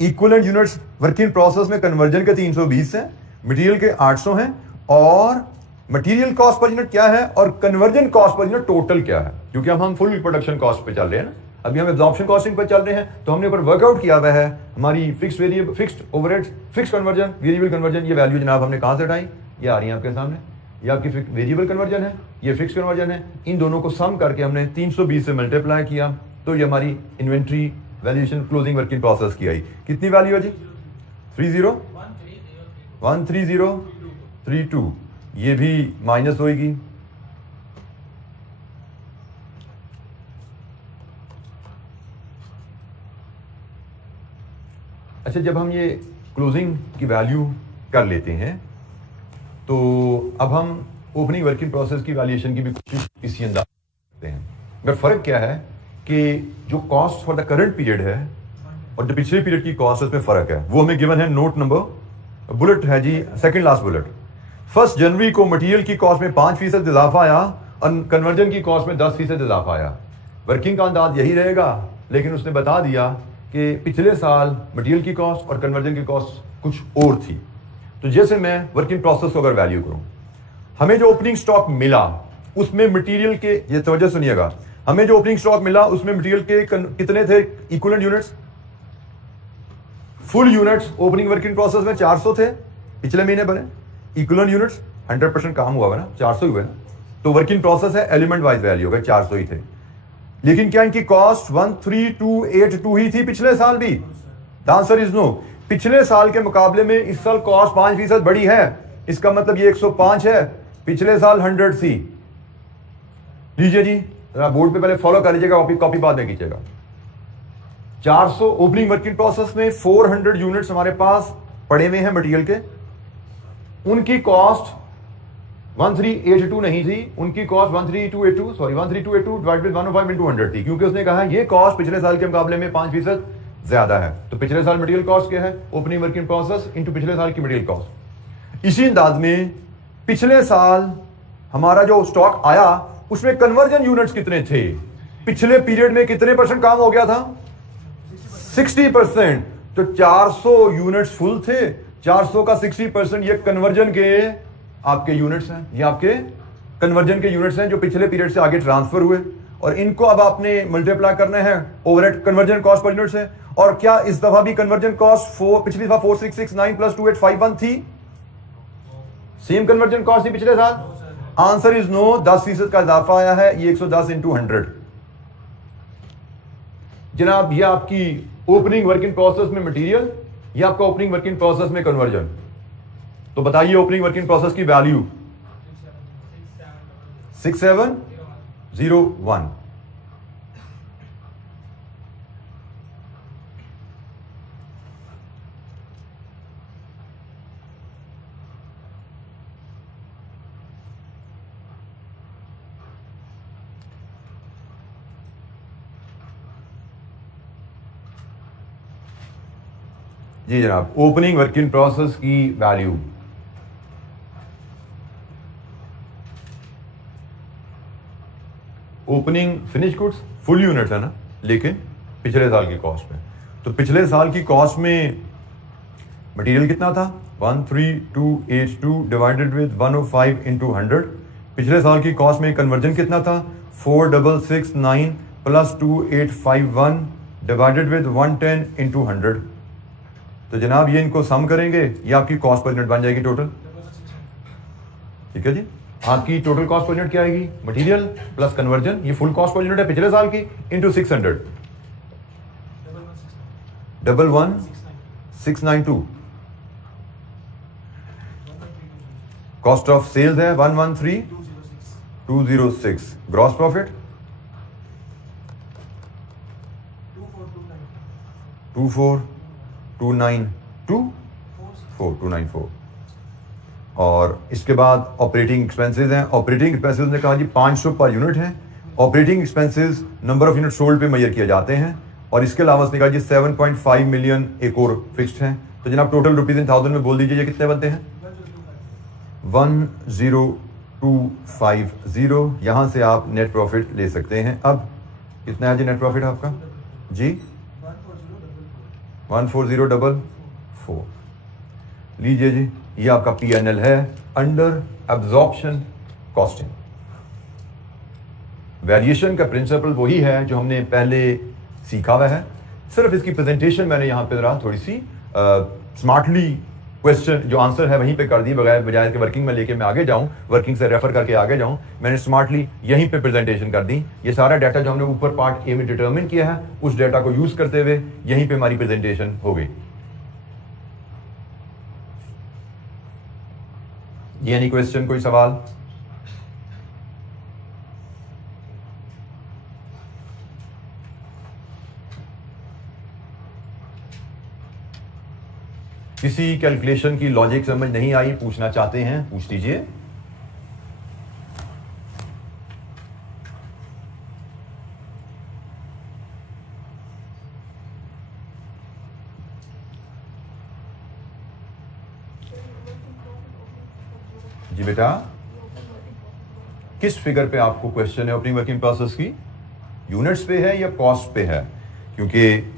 इक्विवेलेंट यूनिट्स वर्किंग प्रोसेस में कन्वर्जन के 320 हैं, मटेरियल के 800 हैं, और मटेरियल कॉस्ट पर यूनिट क्या है और conversion cost per unit total क्या है, क्योंकि अब हम फुल प्रोडक्शन कॉस्ट पे चल रहे हैं ना, अभी हम एब्जॉर्प्शन कॉस्टिंग पर चल रहे हैं। तो हमने ऊपर वर्कआउट किया हुआ है हमारी fixed variable, fixed overheads, fixed conversion, variable conversion. ये वैल्यू जनाब हमने कहां से हटाई? ये आ रही है आपके सामने। ये आपकी वेरिएबल कन्वर्जन है, ये फिक्स कन्वर्जन है। इन दोनों को सम करके हमने 320 से मल्टीप्लाई किया, तो ये हमारी inventory valuation closing working process की आई। कितनी वैल्यू है जी? 13032, ये भी माइनस होगी। अच्छा, जब हम ये क्लोजिंग की वैल्यू कर लेते हैं तो अब हम ओपनिंग वर्किंग प्रोसेस की वैल्यूएशन की भी कोशिश इसी अंदाज करते हैं। मगर फर्क क्या है कि जो cost for the current period है और जो पिछले पीरियड की कॉस्ट है उसमें फर्क है। वो हमें गिवन है नोट नंबर, बुलेट है जी, सेकंड लास्ट बुलेट। 1 जनवरी को मटेरियल की कॉस्ट में 5% इजाफा आया और कन्वर्जन की कॉस्ट में 10% इजाफा आया। वर्किंग का अंदाज यही रहेगा, लेकिन उसने बता दिया कि पिछले साल मटेरियल की कॉस्ट और कन्वर्जन की कॉस्ट कुछ और थी। तो जैसे मैं वर्किंग प्रोसेस को अगर वैल्यू करूं, हमें जो ओपनिंग स्टॉक मिला उसमें मटेरियल के, ये तवज्जो सुनिएगा, हमें जो ओपनिंग स्टॉक मिला उसमें मटेरियल के कितने थे equivalent units? Full units opening working process में 400 थे, पिछले महीने बने। इक्विवेलेंट यूनिट्स 100% काम हुआ ना, 400 हुए ना। तो वर्किंग प्रोसेस है, एलिमेंट वाइज वैल्यू होगा, 400 ही थे। लेकिन क्या इनकी कॉस्ट 13282 ही थी पिछले साल भी? The answer is no. पिछले साल के मुकाबले में इस साल कॉस्ट 5% बढ़ी है, इसका मतलब ये 105 है, पिछले साल 100 थी। लीजिए जी, बोर्ड पे पहले फॉलो कर लीजिएगा, कॉपी बाद में कीजिएगा। 400 ओपनिंग वर्किंग प्रोसेस में 400 यूनिट्स हमारे पास पड़े हुए हैं मटेरियल के, उनकी कॉस्ट 1382 नहीं थी, उनकी कॉस्ट 13282 डिवाइड बाय 105 into 100 थी, क्योंकि उसने कहा ये कॉस्ट पिछले साल के मुकाबले में 5% ज्यादा है। तो पिछले साल मटेरियल कॉस्ट क्या है? ओपनिंग वर्किंग प्रोसेस इनटू पिछले साल की मटेरियल कॉस्ट। इसी अंदाज में पिछले साल हमारा जो स्टॉक आया उसमें कन्वर्जन यूनिट्स कितने थे? पिछले पीरियड में कितने परसेंट काम हो गया था? 60%। तो 400 यूनिट्स फुल थे, 400 का 60% ये कन्वर्जन के आपके यूनिट्स हैं, ये आपके कन्वर्जन के यूनिट्स हैं जो पिछले पीरियड से आगे ट्रांसफर हुए, और इनको अब आपने मल्टीप्लाई करना है overhead conversion cost per unit से। और क्या इस दफा भी कन्वर्जन कॉस्ट पिछली दफा 4669 प्लस 2851 थी? सेम कन्वर्जन कॉस्ट थी पिछले साल? Answer is no. 10% का इजाफा आया है, ये 110 into 100। जनाब, ये आपकी ओपनिंग वर्किंग प्रोसेस में मटेरियल, ये आपका ओपनिंग वर्किंग प्रोसेस में कन्वर्जन। तो बताइए ओपनिंग वर्किंग प्रोसेस की वैल्यू 6701। जी जनाब, ओपनिंग वर्क इन प्रोसेस की value opening finish goods full unit है ना, लेकिन पिछले साल की कॉस्ट में। तो पिछले साल की कॉस्ट में मटेरियल कितना था 13282 डिवाइडेड विद 105 इंटू 100। पिछले साल की कॉस्ट में कन्वर्जन कितना था 4669 प्लस 2851 डिवाइडेड विद 110 इंटू 100। तो जनाब ये इनको सम करेंगे, ये आपकी कॉस्ट पर यूनिट बन जाएगी टोटल। ठीक है जी, आपकी टोटल कॉस्ट पर यूनिट क्या आएगी, मटेरियल प्लस कन्वर्जन, ये फुल कॉस्ट पर यूनिट है पिछले साल की, इंटू 600 11692। कॉस्ट ऑफ सेल्स है 113206। ग्रॉस प्रॉफिट 24294 और इसके बाद ऑपरेटिंग एक्सपेंसेस हैं। ऑपरेटिंग एक्सपेंसेस ने कहा जी 500 पर यूनिट है। Operating expenses number of unit sold पे मेजर किए जाते हैं। और इसके अलावा उसने कहा जी 7.5 मिलियन एक और फिक्स्ड हैं। तो जनाब टोटल रुपीज इन थाउजेंड में बोल दीजिए ये कितने बनते हैं 10250। यहां से आप नेट प्रॉफिट ले सकते हैं। अब कितना है जी नेट प्रॉफिट आपका जी 14044। लीजिए जी, ये आपका P&L है अंडर एब्जॉर्प्शन कॉस्टिंग। वेरिएशन का प्रिंसिपल वही है जो हमने पहले सीखा हुआ है, सिर्फ इसकी प्रेजेंटेशन मैंने यहां पे जरा थोड़ी सी स्मार्टली क्वेश्चन जो आंसर है वहीं पे कर दी, बजाय के वर्किंग में लेके मैं आगे जाऊं, वर्किंग से रेफर करके आगे जाऊं, मैंने स्मार्टली यहीं पे प्रेजेंटेशन कर दी। ये सारा डाटा जो हमने ऊपर पार्ट ए में डिटरमिन किया है उस डाटा को यूज करते हुए यहीं पे हमारी प्रेजेंटेशन हो गई। ये एनी क्वेश्चन, कोई सवाल? किसी कैलकुलेशन की लॉजिक समझ नहीं आई, पूछना चाहते हैं पूछ लीजिए। जी बेटा, किस फिगर पे आपको क्वेश्चन है ओपनिंग वर्किंग प्रोसेस की? यूनिट्स पे है या कॉस्ट पे है? क्योंकि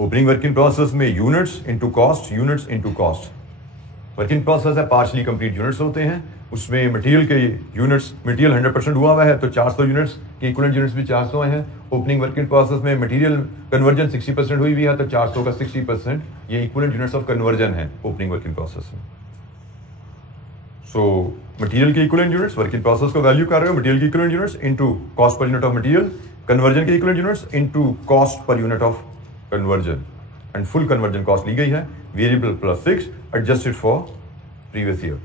ओपनिंग वर्किंग प्रोसेस में units into cost, units into cost. Working process है पार्शली कंप्लीट यूनिट्स होते हैं, उसमें मटेरियल के यूनिट्स, मटेरियल 100% हुआ हुआ है तो 400 यूनिट्स के इक्विवेलेंट यूनिट्स भी 400 हैं। ओपनिंग वर्किंग प्रोसेस में मटेरियल कन्वर्जन 60% हुई हुई है तो 400 का 60% ये इक्विवेलेंट यूनिट्स ऑफ कन्वर्जन है ओपनिंग वर्किंग प्रोसेस में। सो मटेरियल के इक्विवेलेंट यूनिट्स वर्किंग प्रोसेस को वैल्यू कर रहे हो, मटेरियल के equivalent units into cost per unit of material, conversion के equivalent units into cost per unit of conversion. And full conversion cost ली गई है variable plus fix adjusted for previous year.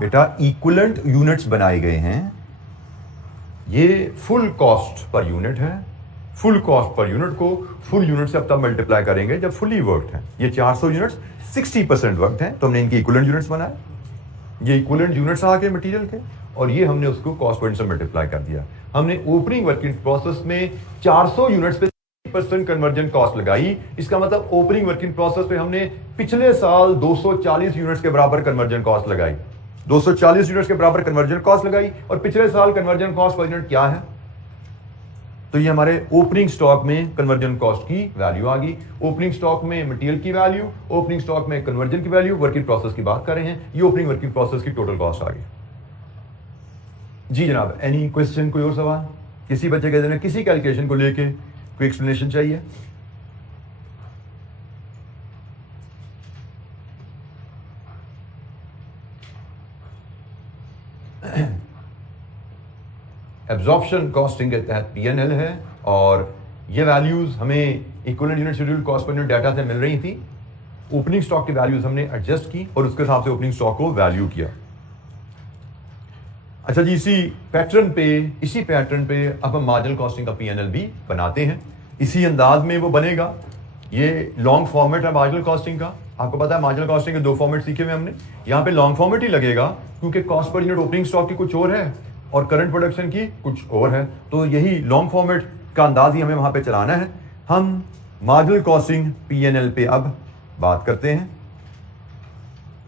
बेटा इक्विवेलेंट यूनिट्स बनाए गए हैं, ये फुल कॉस्ट पर यूनिट है। फुल कॉस्ट पर यूनिट को फुल यूनिट से अब तब मल्टीप्लाई करेंगे जब फुली वर्कड है। ये 400 यूनिट्स 60% वर्कड है तो हमने इनके इक्विवेलेंट यूनिट्स बनाए। ये इक्विवेलेंट यूनिट्स आ गए मटेरियल के और ये हमने उसको कॉस्ट पॉइंट से मल्टीप्लाई कर दिया। हमने ओपनिंग वर्किंग प्रोसेस में 400 यूनिट्स पे 60% कन्वर्जन कॉस्ट लगाई। इसका मतलब ओपनिंग वर्किंग प्रोसेस पे हमने पिछले साल 240 यूनिट्स के बराबर कन्वर्जन कॉस्ट लगाई। 240 यूनिट्स के बराबर कन्वर्जन कॉस्ट लगाई और पिछले साल कन्वर्जन कॉस्ट पर यूनिट क्या है? तो ये हमारे ओपनिंग स्टॉक में कन्वर्जन कॉस्ट की वैल्यू आ गई। ओपनिंग स्टॉक में मटेरियल की वैल्यू, ओपनिंग स्टॉक में कन्वर्जन की वैल्यू, वर्किंग प्रोसेस की बात कर रहे हैं, ये ओपनिंग वर्किंग प्रोसेस की टोटल कॉस्ट आ गई। जी जनाब, एनी क्वेश्चन, कोई और सवाल? किसी बच्चे के दिन किसी कैलकुलेशन को लेके कोई एक्सप्लेनेशन चाहिए? एब्जॉर्प्शन कॉस्टिंग के तहत P&L है और ये वैल्यूज हमें equivalent unit schedule cost per unit data से मिल रही थी। ओपनिंग स्टॉक की वैल्यूज हमने एडजस्ट की और उसके हिसाब से ओपनिंग स्टॉक को वैल्यू किया। अच्छा जी, इसी पैटर्न पे अब हम मार्जिनल कॉस्टिंग का P&L भी बनाते हैं। इसी अंदाज में वो बनेगा। ये लॉन्ग फॉर्मेट है मार्जिनल कॉस्टिंग का। आपको पता है मार्जिनल कॉस्टिंग के 2 फॉर्मेट सीखे हुए हमने। यहाँ पे लॉन्ग फॉर्मेट ही लगेगा क्योंकि cost per unit opening stock की कुछ और है और करंट प्रोडक्शन की कुछ और है। तो यही लॉन्ग फॉर्मेट का अंदाज ही हमें वहां पे चलाना है। हम मार्जिनल कॉस्टिंग P&L पे अब बात करते हैं।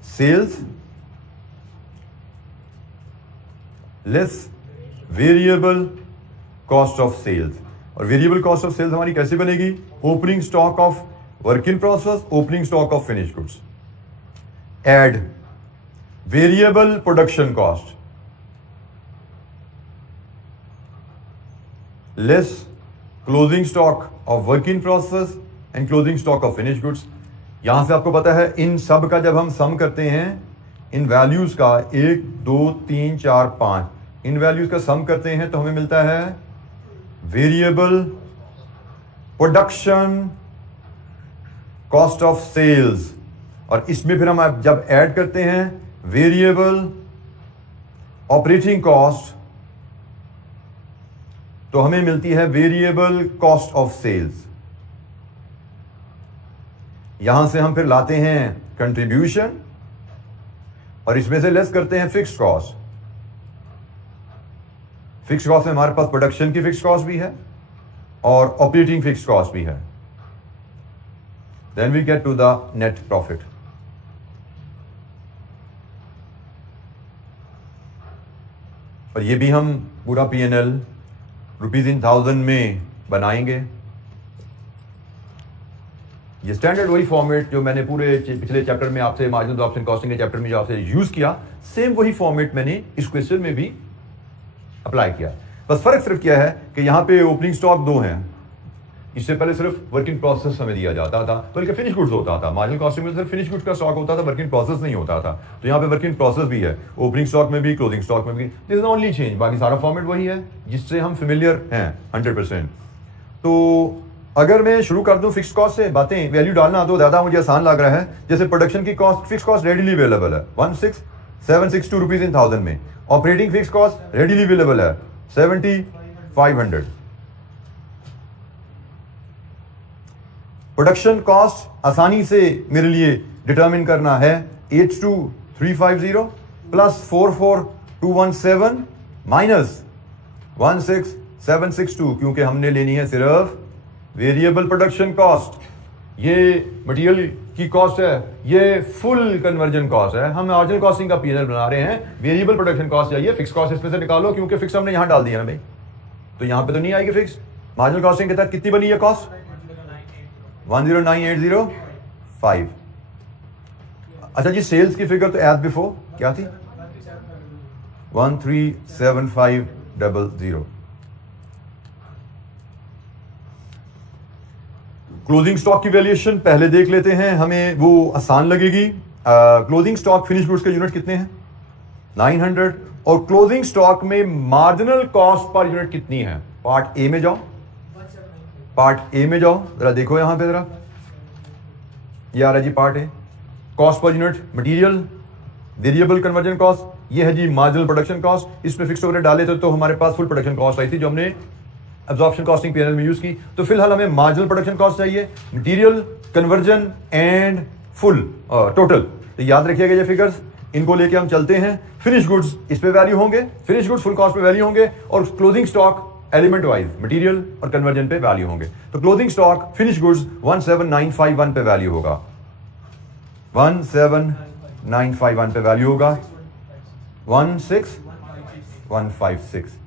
Sales less variable cost of sales, और वेरिएबल कॉस्ट ऑफ सेल्स हमारी कैसे बनेगी? Opening stock of work in process, opening stock of finish goods, add variable production cost less closing stock of work in process and closing stock of finish goods. यहां से आपको पता है इन सब का जब हम सम करते हैं, इन वैल्यूज का 1 2 3 4 5, इन वैल्यूज का सम करते हैं तो हमें मिलता है variable production cost of sales, और इसमें फिर हम जब ऐड करते हैं वेरिएबल ऑपरेटिंग कॉस्ट तो हमें मिलती है वेरिएबल कॉस्ट ऑफ सेल्स। यहां से हम फिर लाते हैं कंट्रीब्यूशन और इसमें से लेस करते हैं फिक्स्ड कॉस्ट। फिक्स्ड कॉस्ट में हमारे पास प्रोडक्शन की फिक्स्ड कॉस्ट भी है और ऑपरेटिंग फिक्स्ड कॉस्ट भी है। Then we get to the net profit. और ये भी हम पूरा P&L रुपीज इन 1000 में बनाएंगे। ये स्टैंडर्ड वही फॉर्मेट जो मैंने पूरे पिछले चैप्टर में आपसे मार्जिनल एब्जॉर्प्शन कॉस्टिंग के चैप्टर में जो आपसे यूज किया, सेम वही फॉर्मेट मैंने इस क्वेश्चन में भी अप्लाई किया। बस फर्क सिर्फ क्या है कि यहां पे ओपनिंग स्टॉक 2 हैं। इससे पहले सिर्फ वर्क इन प्रोसेस हमें दिया जाता था, बल्कि फिनिश गुड्स होता था। मार्जिनल कॉस्टिंग में सिर्फ फिनिश गुड्स का स्टॉक होता था, वर्क इन प्रोसेस नहीं होता था। तो यहाँ पे वर्क इन प्रोसेस भी है, ओपनिंग स्टॉक में भी, क्लोजिंग स्टॉक में भी। दिस इज ओनली चेंज, बाकी सारा फॉर्मेट वही है जिससे हम फेमिलियर हैं 100%। तो अगर मैं शुरू कर दूं फिक्स्ड कॉस्ट से बातें, वैल्यू डालना तो ज्यादा मुझे आसान लग रहा है। जैसे प्रोडक्शन की cost, fixed cost readily available है 16762 रुपीज इन 1000 में। Operating fixed cost readily available है 7500। प्रोडक्शन कॉस्ट आसानी से मेरे लिए डिटरमिन करना है 82350 प्लस 44217 माइनस 16762, क्योंकि हमने लेनी है सिर्फ वेरिएबल प्रोडक्शन कॉस्ट। ये मटेरियल की कॉस्ट है, ये फुल कन्वर्जन कॉस्ट है। हम मार्जिनल कॉस्टिंग का P&L बना रहे हैं, वेरिएबल प्रोडक्शन कॉस्ट चाहिए। फिक्स कॉस्ट इसमें से निकालो, क्योंकि फिक्स हमने यहां डाल दिया ना भाई, तो यहां पे तो नहीं आएगी फिक्स। मार्जिनल कॉस्टिंग के तहत कितनी बनी है कॉस्ट? 109,805। अच्छा जी, सेल्स की फिगर तो एज बिफोर क्या थी? 137,500। क्लोजिंग स्टॉक की वैल्यूएशन पहले देख लेते हैं, हमें वो आसान लगेगी। क्लोजिंग स्टॉक फिनिश गुड्स के यूनिट कितने हैं? 900। और क्लोजिंग स्टॉक में मार्जिनल कॉस्ट पर यूनिट कितनी है? पार्ट ए में जाओ, पार्ट ए में जाओ, जरा देखो यहां पे जरा। ये आ रहा है जी part A, cost per unit material, variable conversion cost, ये है जी मार्जिनल प्रोडक्शन कॉस्ट। इसमें फिक्स्ड ओवरहेड डाले थे तो हमारे पास फुल प्रोडक्शन कॉस्ट आई थी जो हमने एब्जॉर्प्शन कॉस्टिंग P&L में यूज की। तो फिलहाल हमें मार्जिनल प्रोडक्शन कॉस्ट चाहिए, material, conversion and full total. तो याद रखिएगा ये फिगर्स, इनको लेके हम चलते हैं। फिनिश गुड्स इस पे वैल्यू होंगे, फिनिश गुड्स फुल कॉस्ट पे वैल्यू होंगे, और closing stock element wise material और कन्वर्जन पे वैल्यू होंगे। तो क्लोजिंग स्टॉक फिनिश गुड्स 17951 पे वैल्यू होगा, 17951 पे वैल्यू होगा, 16156।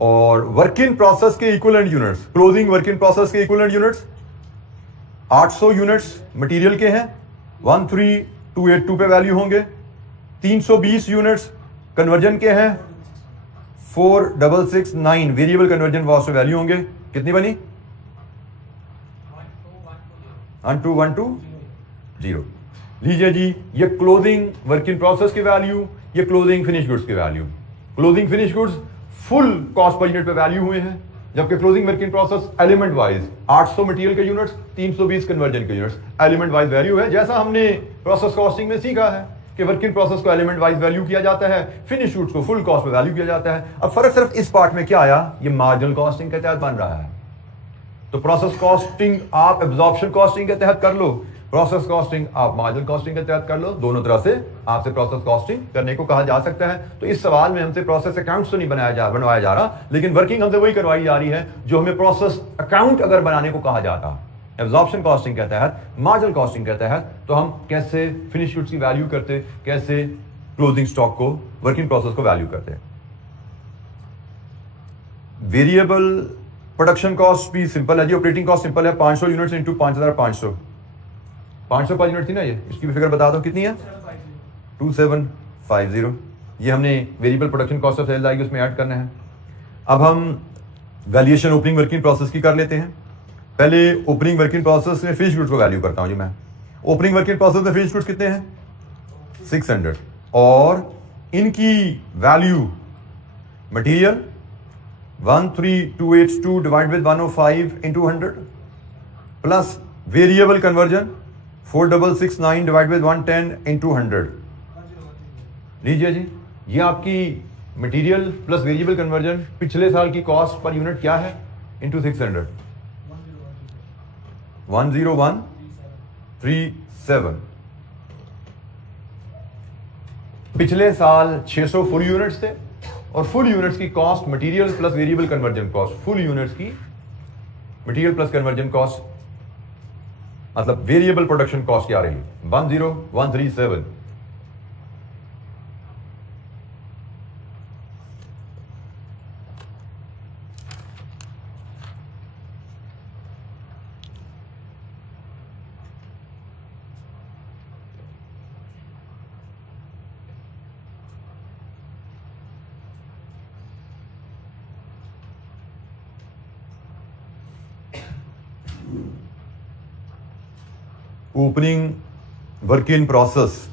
और वर्क इन प्रोसेस के equivalent units, closing work in process के इक्विवेलेंट यूनिट्स 800 यूनिट्स मटेरियल के हैं, 13282 पे वैल्यू होंगे। 320 यूनिट्स कन्वर्जन के हैं, 4669 वेरिएबल कन्वर्जन कॉस्ट पे वैल्यू होंगे। कितनी बनी? 12120। लीजिए जी, ये क्लोजिंग वर्क इन प्रोसेस की वैल्यू, ये क्लोजिंग फिनिश गुड्स की value. Closing finish goods full cost per unit पे वैल्यू हुए हैं, जबकि closing work in process element wise 800 material के यूनिट्स, 320 कन्वर्जन के यूनिट्स, एलिमेंट वाइज वैल्यू है। जैसा हमने प्रोसेस कॉस्टिंग में सीखा है कि वर्क इन प्रोसेस को एलिमेंट वाइज वैल्यू किया जाता है, फिनिश गुड्स को फुल कॉस्ट पे वैल्यू किया जाता है। अब फर्क सिर्फ इस पार्ट में क्या आया, ये मार्जिनल कॉस्टिंग के तहत बन रहा है। तो प्रोसेस कॉस्टिंग आप एब्जॉर्प्शन कॉस्टिंग के तहत कर लो, प्रोसेस कॉस्टिंग आप मार्जिनल कॉस्टिंग के तहत कर लो, दोनों तरह से आपसे प्रोसेस कॉस्टिंग करने को कहा जा सकता है। तो इस सवाल में हमसे प्रोसेस अकाउंट्स तो नहीं बनवाया जा रहा, लेकिन वर्किंग हमसे वही करवाई जा रही है जो हमें प्रोसेस अकाउंट अगर बनाने को कहा जाता। एब्जॉर्प्शन कॉस्टिंग के तहत, मार्जिनल कॉस्टिंग के तहत तो हम कैसे फिनिश गुड्स की वैल्यू करते, कैसे क्लोजिंग स्टॉक को, वर्किंग प्रोसेस को वैल्यू करते हैं। वेरिएबल प्रोडक्शन कॉस्ट भी सिंपल है जी, ऑपरेटिंग कॉस्ट सिंपल है, 500 यूनिट्स इंटू 5500, 500 पर यूनिट थी ना ये, इसकी भी फिगर बता दो कितनी है, 2750। ये हमने variable production cost of sales आएगी उसमें ऐड करना है। अब हम वैल्यूएशन ओपनिंग वर्किंग प्रोसेस की कर लेते हैं। पहले ओपनिंग वर्किंग प्रोसेस में फिनिश गुड्स को वैल्यू करता हूं जी मैं। ओपनिंग वर्किंग प्रोसेस में फिनिश गुड्स कितने हैं, 600, और इनकी value material 13282 divide with 105 into 100 plus variable conversion 4669 divide with 110 into 100। लीजिए जी, ये आपकी मटेरियल प्लस वेरिएबल कन्वर्जन पिछले साल की कॉस्ट पर यूनिट क्या है, इंटू 600, 10137। पिछले साल 600 फुल यूनिट्स थे और फुल यूनिट्स की cost material plus variable conversion cost, full units की मटेरियल प्लस कन्वर्जन कॉस्ट मतलब वेरिएबल प्रोडक्शन कॉस्ट क्या रही, 10137। Opening work in process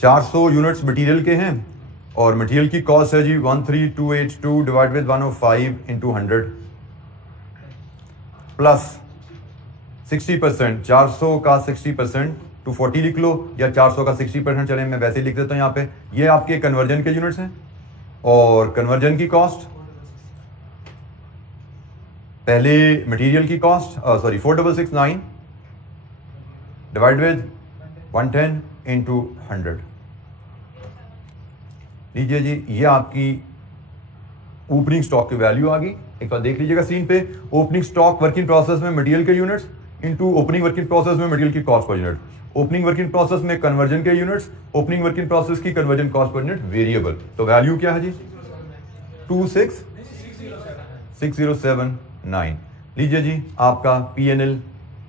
400 units material के हैं और मटेरियल की कॉस्ट है जी 13282 डिवाइड विद 105 इंटू 100 प्लस 60%, 400 का 60% 240 लिख लो, या 400 का 60% चले, मैं वैसे लिख देता हूं यहाँ पे। ये आपके कन्वर्जन के यूनिट्स हैं और कन्वर्जन की कॉस्ट पहले मटेरियल की कॉस्ट 4669 डिवाइड विद 110 इंटू 100। लीजिए जी, ये आपकी ओपनिंग स्टॉक की वैल्यू आ गई। एक बार देख लीजिएगा सीन पे, ओपनिंग स्टॉक वर्किंग प्रोसेस में मटेरियल के units into opening working process में मटेरियल की cost per unit, opening working process में कन्वर्जन के यूनिट्स, ओपनिंग वर्किंग प्रोसेस की conversion cost per unit variable. तो वैल्यू क्या है जी, 26607.9। लीजिए जी, आपका P&L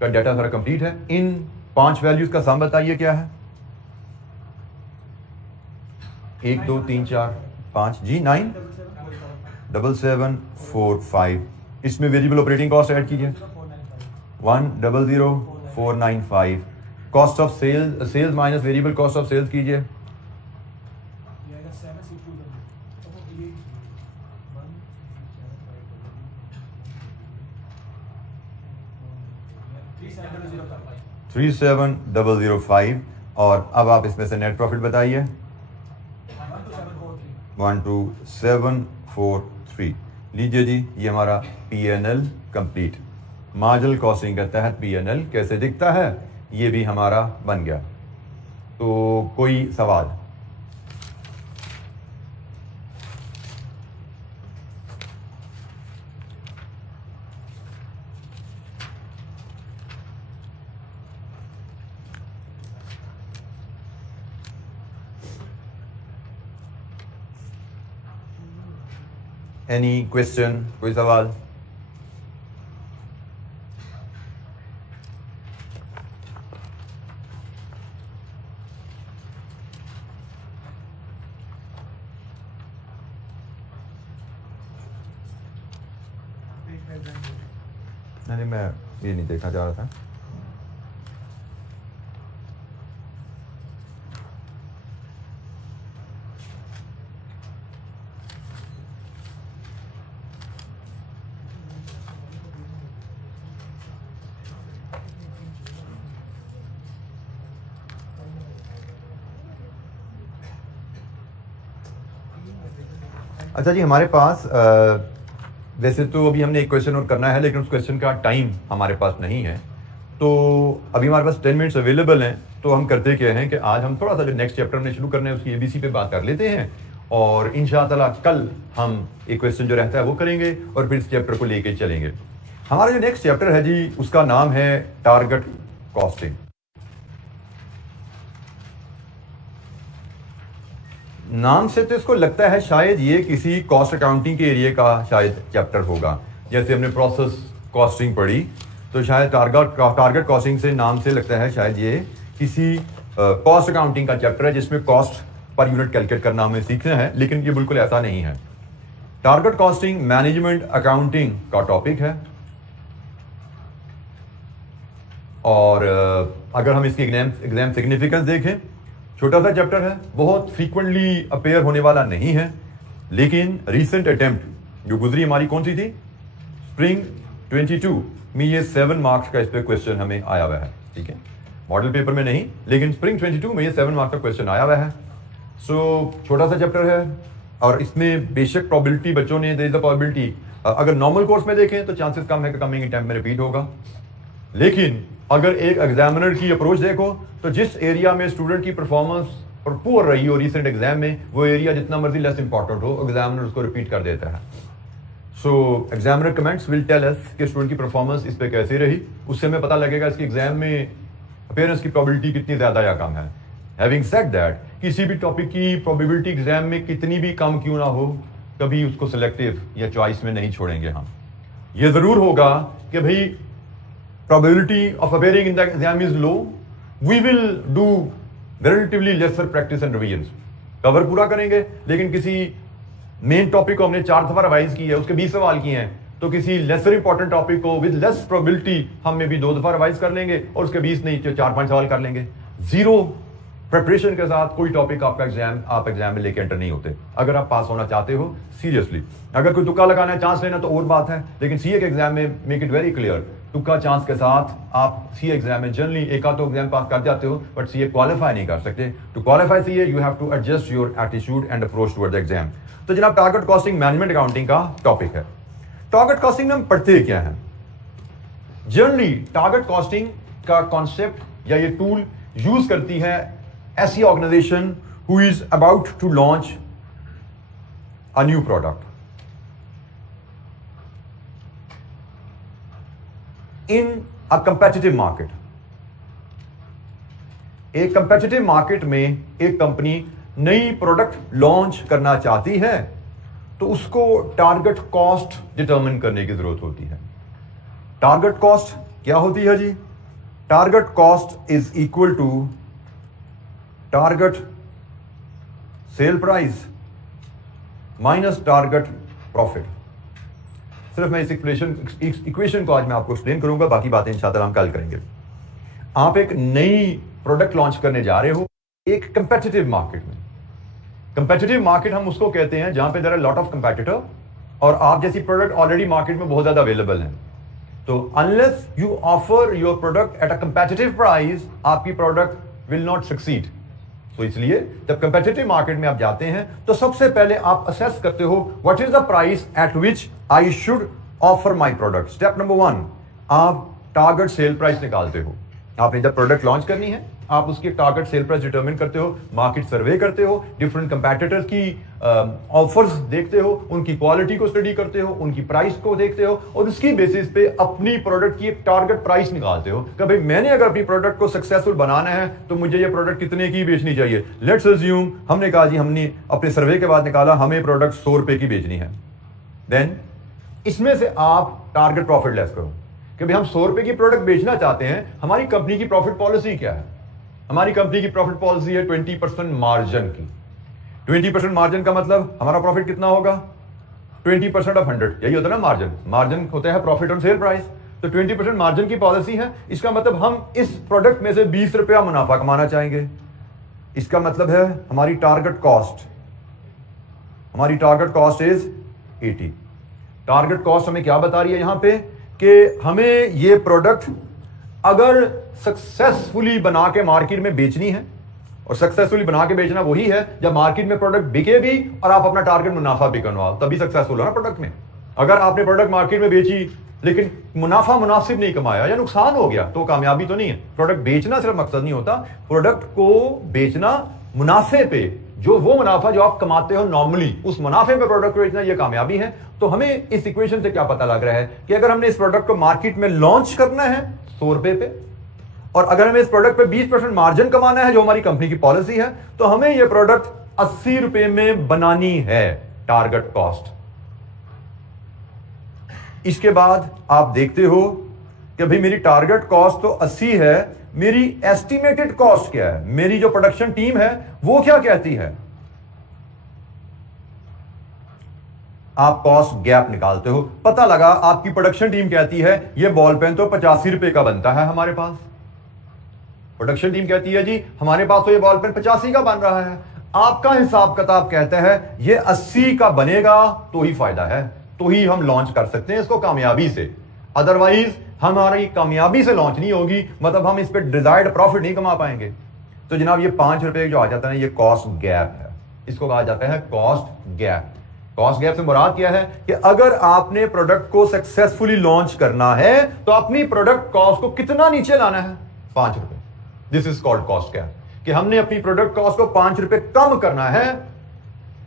का डाटा सारा कंप्लीट है। इन 5 वैल्यूज का सम बताइए क्या है, 1 2 3 4 5 जी, 97745। इसमें वेरिएबल ऑपरेटिंग कॉस्ट ऐड कीजिए 100495। Cost of sales minus variable cost of sales कीजिए, $37,005। और अब आप इसमें से नेट प्रॉफिट बताइए, 12743। लीजिए जी, ये हमारा P&L कंप्लीट। मार्जिनल कॉस्टिंग के तहत P&L कैसे दिखता है, ये भी हमारा बन गया। तो कोई सवाल? एनी क्वेश्चन, कोई सवाल? नहीं, मैं ये नहीं देखना चाह रहा था। अच्छा जी, हमारे पास वैसे तो अभी हमने एक क्वेश्चन और करना है, लेकिन उस क्वेश्चन का टाइम हमारे पास नहीं है, तो अभी हमारे पास 10 मिनट्स अवेलेबल हैं, तो हम करते क्या हैं कि आज हम थोड़ा सा जो नेक्स्ट चैप्टर में शुरू करना है उसकी ABC पे बात कर लेते हैं, और इंशाअल्लाह कल हम एक क्वेश्चन जो रहता है वो करेंगे और फिर इस चैप्टर को लेके चलेंगे। हमारा जो नेक्स्ट चैप्टर है जी, उसका नाम है टारगेट कॉस्टिंग। नाम से तो इसको लगता है शायद ये किसी कॉस्ट अकाउंटिंग के एरिया का शायद चैप्टर होगा। जैसे हमने प्रोसेस कॉस्टिंग पढ़ी, तो शायद टारगेट कॉस्टिंग से नाम से लगता है शायद ये किसी कॉस्ट अकाउंटिंग का चैप्टर है जिसमें कॉस्ट पर यूनिट कैलकुलेट करना हमें सीखना है, लेकिन ये बिल्कुल ऐसा नहीं है। टारगेट कॉस्टिंग मैनेजमेंट अकाउंटिंग का टॉपिक है, और अगर हम इसकी एग्जाम सिग्निफिकेंस देखें, छोटा सा चैप्टर है, बहुत फ्रीक्वेंटली अपेयर होने वाला नहीं है, लेकिन रीसेंट अटेम्प्ट जो गुजरी हमारी कौन सी थी, स्प्रिंग 22 में ये 7 मार्क्स का इस पे क्वेश्चन हमें आया हुआ है। ठीक है, मॉडल पेपर में नहीं, लेकिन स्प्रिंग 22 में ये 7 मार्क्स का क्वेश्चन आया हुआ है। सो छोटा सा चैप्टर है, और इसमें बेशक प्रोबेबिलिटी बच्चों ने दे द प्रोबेबिलिटी, अगर नॉर्मल कोर्स में देखें तो चांसेस कम है कि कमिंग अटेम्प्ट में रिपीट होगा, लेकिन अगर एक एग्जामिनर की अप्रोच देखो तो जिस एरिया में स्टूडेंट की परफॉर्मेंस और पुअर रही हो रिसेंट एग्जाम में, वो एरिया जितना मर्जी लेस इंपॉर्टेंट हो, एग्जामिनर उसको रिपीट कर देता है। So examiner comments will tell us कि स्टूडेंट की परफॉर्मेंस इस पे कैसी रही, उससे हमें पता लगेगा इसकी एग्जाम में अपीयरेंस की प्रोबेबिलिटी कितनी ज्यादा या कम है। हैविंग सेड दैट, किसी भी टॉपिक की प्रोबेबिलिटी एग्जाम में कितनी भी कम क्यों ना हो, कभी उसको सिलेक्टिव या चॉइस में नहीं छोड़ेंगे हम। ये जरूर होगा कि भाई probability of appearing in the exam is low, we will do relatively lesser practice and revisions। Cover पूरा करेंगे, लेकिन किसी मेन टॉपिक को हमने 4 दफा रिवाइज की है, उसके 20 सवाल किए हैं, तो किसी लेसर इंपॉर्टेंट टॉपिक को विद लेस प्रोबेबिलिटी हम में भी 2 दफा रिवाइज कर लेंगे और उसके 20 नहीं, 4-5 सवाल कर लेंगे। जीरो प्रिपरेशन के साथ कोई टॉपिक आप एग्जाम में लेके एंटर नहीं होते। अगर आप पास होना चाहते हो सीरियसली, अगर कोई तुक्का लगाना है, चांस लेना, तो और बात है, लेकिन सीए के एग्जाम में मेक इट वेरी क्लियर, तुक्का चांस के साथ आप सीए एग्जाम में जनरली एक आध तो एग्जाम पास कर जाते हो, बट सीए क्वालिफाई नहीं कर सकते। To qualify CA you have to adjust your attitude and approach toward the exam. तो जनाब, टारगेट कॉस्टिंग मैनेजमेंट अकाउंटिंग का टॉपिक है। टारगेट कॉस्टिंग में हम पढ़ते क्या है? जनरली टारगेट कॉस्टिंग का कॉन्सेप्ट या ये टूल यूज करती है ऐसी organization who is about to launch a new product in a competitive market. एक कंपेटिटिव मार्केट में एक कंपनी नई प्रोडक्ट लॉन्च करना चाहती है, तो उसको टारगेट कॉस्ट डिटरमिन करने की जरूरत होती है। टारगेट कॉस्ट क्या होती है जी? Target cost is equal to target sale price minus target profit. सिर्फ मैं इस इक्वेशन को आज मैं आपको एक्सप्लेन करूंगा, बाकी बातें इंशाअल्लाह हम कल करेंगे। आप एक नई प्रोडक्ट लॉन्च करने जा रहे हो एक कंपेटिटिव मार्केट में। कंपेटिटिव मार्केट हम उसको कहते हैं जहां पे there are lot of competitor और आप जैसी प्रोडक्ट ऑलरेडी मार्केट में बहुत ज्यादा अवेलेबल है। तो unless you offer your product at a competitive price, आपकी प्रोडक्ट विल नॉट सक्सीड। तो इसलिए जब कंपेटिटिव मार्केट में आप जाते हैं तो सबसे पहले आप असेस करते हो what is the price at which I should offer my product. Step number 1, आप टारगेट सेल प्राइस निकालते हो। आपने जब प्रोडक्ट लॉन्च करनी है, आप उसकी टारगेट सेल प्राइस डिटरमिन करते हो, मार्केट सर्वे करते हो, डिफरेंट कंपेटिटर्स की ऑफर्स देखते हो, उनकी क्वालिटी को स्टडी करते हो, उनकी प्राइस को देखते हो, और उसकी बेसिस पे अपनी प्रोडक्ट की एक टारगेट प्राइस निकालते हो कि भाई मैंने अगर अपनी प्रोडक्ट को सक्सेसफुल बनाना है तो मुझे ये प्रोडक्ट कितने की बेचनी चाहिए। लेट्स अज्यूम हमने कहा जी, हमने अपने सर्वे के बाद निकाला हमें प्रोडक्ट 100 रुपए की बेचनी है। देन इसमें से आप टारगेट प्रॉफिट लेस करो कि भाई हम 100 रुपए की प्रोडक्ट बेचना चाहते हैं, हमारी कंपनी की प्रॉफिट पॉलिसी क्या है? हमारी कंपनी की प्रॉफिट पॉलिसी है 20% मार्जिन की। 20% मार्जिन का मतलब हमारा प्रॉफिट कितना होगा? 20% ऑफ 100, यही होता है ना मार्जिन। मार्जिन होता है प्रॉफिट ऑन सेल प्राइस। तो 20% मार्जिन की पॉलिसी है। इसका मतलब हम इस प्रोडक्ट में से 20 रुपया मुनाफा कमाना चाहेंगे। इसका मतलब है हमारी target cost is 80। Target cost हमें क्या बता रही है यहां पे कि हमें ये प्रोडक्ट अगर सक्सेसफुली बना के मार्केट में बेचनी है, और सक्सेसफुली बना के बेचना वही है जब मार्केट में प्रोडक्ट बिके भी और आप अपना टारगेट मुनाफा भी कमाओ, तभी सक्सेसफुल हो ना प्रोडक्ट में। अगर आपने प्रोडक्ट मार्केट में बेची लेकिन मुनाफा मुनासिब नहीं कमाया या नुकसान हो गया तो कामयाबी तो नहीं है। प्रोडक्ट बेचना सिर्फ मकसद नहीं होता, प्रोडक्ट को बेचना मुनाफे पे, जो वो मुनाफा जो आप कमाते हो नॉर्मली, उस मुनाफे पे प्रोडक्ट को बेचना ये कामयाबी है। तो हमें इस इक्वेशन से क्या पता लग रहा है कि अगर हमने इस प्रोडक्ट को मार्केट में लॉन्च करना है 100 रुपए पे, और अगर हमें इस प्रोडक्ट पे 20% मार्जिन कमाना है जो हमारी कंपनी की पॉलिसी है, तो हमें यह प्रोडक्ट 80 रुपए में बनानी है, टारगेट कॉस्ट। इसके बाद आप देखते हो कि भाई मेरी टारगेट कॉस्ट तो 80 है, मेरी एस्टिमेटेड कॉस्ट क्या है, मेरी जो प्रोडक्शन टीम है वो क्या कहती है। आप कॉस्ट गैप निकालते हो, पता लगा आपकी प्रोडक्शन टीम कहती है ये बॉल पेन तो 85 रुपए का बनता है हमारे पास। प्रोडक्शन टीम कहती है जी हमारे पास तो ये बॉल पेन 85 का बन रहा है, आपका हिसाब किताब कहता है ये 80 का बनेगा तो ही फायदा है, तो ही हम लॉन्च कर सकते हैं इसको कामयाबी से। अदरवाइज हमारी कामयाबी से लॉन्च नहीं होगी, मतलब हम इस पे डिजायर्ड प्रॉफिट नहीं कमा पाएंगे। तो जनाब ये 5 रुपए जो आ जाता है ना, ये कॉस्ट गैप है, इसको कहा जाता है कॉस्ट गैप। कॉस्ट गैप से मुराद क्या है कि अगर आपने प्रोडक्ट को सक्सेसफुली लॉन्च करना है तो अपनी प्रोडक्ट कॉस्ट को कितना नीचे लाना है, 5 रुपए। This is called cost gap, कि हमने अपनी प्रोडक्ट कॉस्ट को 5 रुपए कम करना है,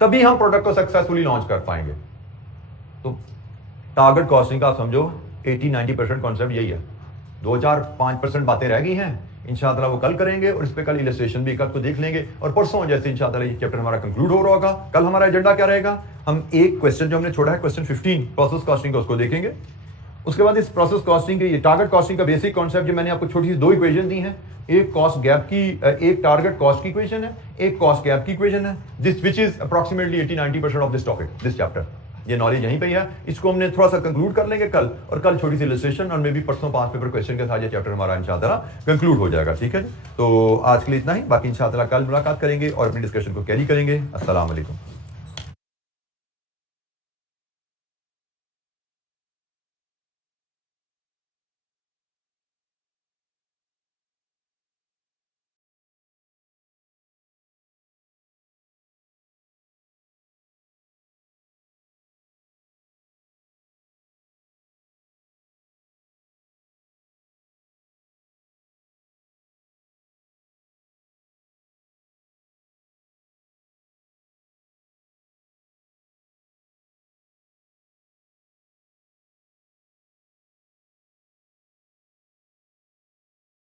तभी हम प्रोडक्ट को सक्सेसफुली लॉन्च कर पाएंगे। तो टारगेट कॉस्टिंग का आप समझो 80-90% कॉन्सेप्ट यही है। 2-4-5% बातें रह गई हैं, इंशाअल्लाह वो कल करेंगे, और इस पे कल इलस्ट्रेशन भी कल को देख लेंगे, और परसों जैसे इंशाअल्लाह ये चैप्टर हमारा कंक्लूड हो रहा होगा। कल हमारा एजेंडा क्या रहेगा, हम एक क्वेश्चन जो हमने छोड़ा है, क्वेश्चन 15 प्रोसेस कॉस्टिंग का, उसको देखेंगे। उसके बाद इस प्रोसेस कॉस्टिंग के, ये टारगेट कॉस्टिंग का बेसिक कॉन्सेप्ट जो मैंने आपको छोटी सी 2 इक्वेशन दी हैं, एक कॉस्ट गैप की, एक टारगेट कॉस्ट की इक्वेशन है, एक कॉस्ट गैप की इक्वेशन है, this which is approximately 80-90% of this topic, this chapter. ये नॉलेज यहीं पे है, इसको हमने थोड़ा सा कंक्लूड कर लेंगे कल, और कल छोटी सी इलस्ट्रेशन और मे भी परसों 5 पेपर क्वेश्चन के साथ ये चैप्टर हमारा इंशाअल्लाह कंक्लूड हो जाएगा। ठीक है, तो आज के लिए इतना ही, बाकी इंशाअल्लाह कल मुलाकात करेंगे और अपनी डिस्कशन को कैरी करेंगे। अस्सलाम वालेकुम।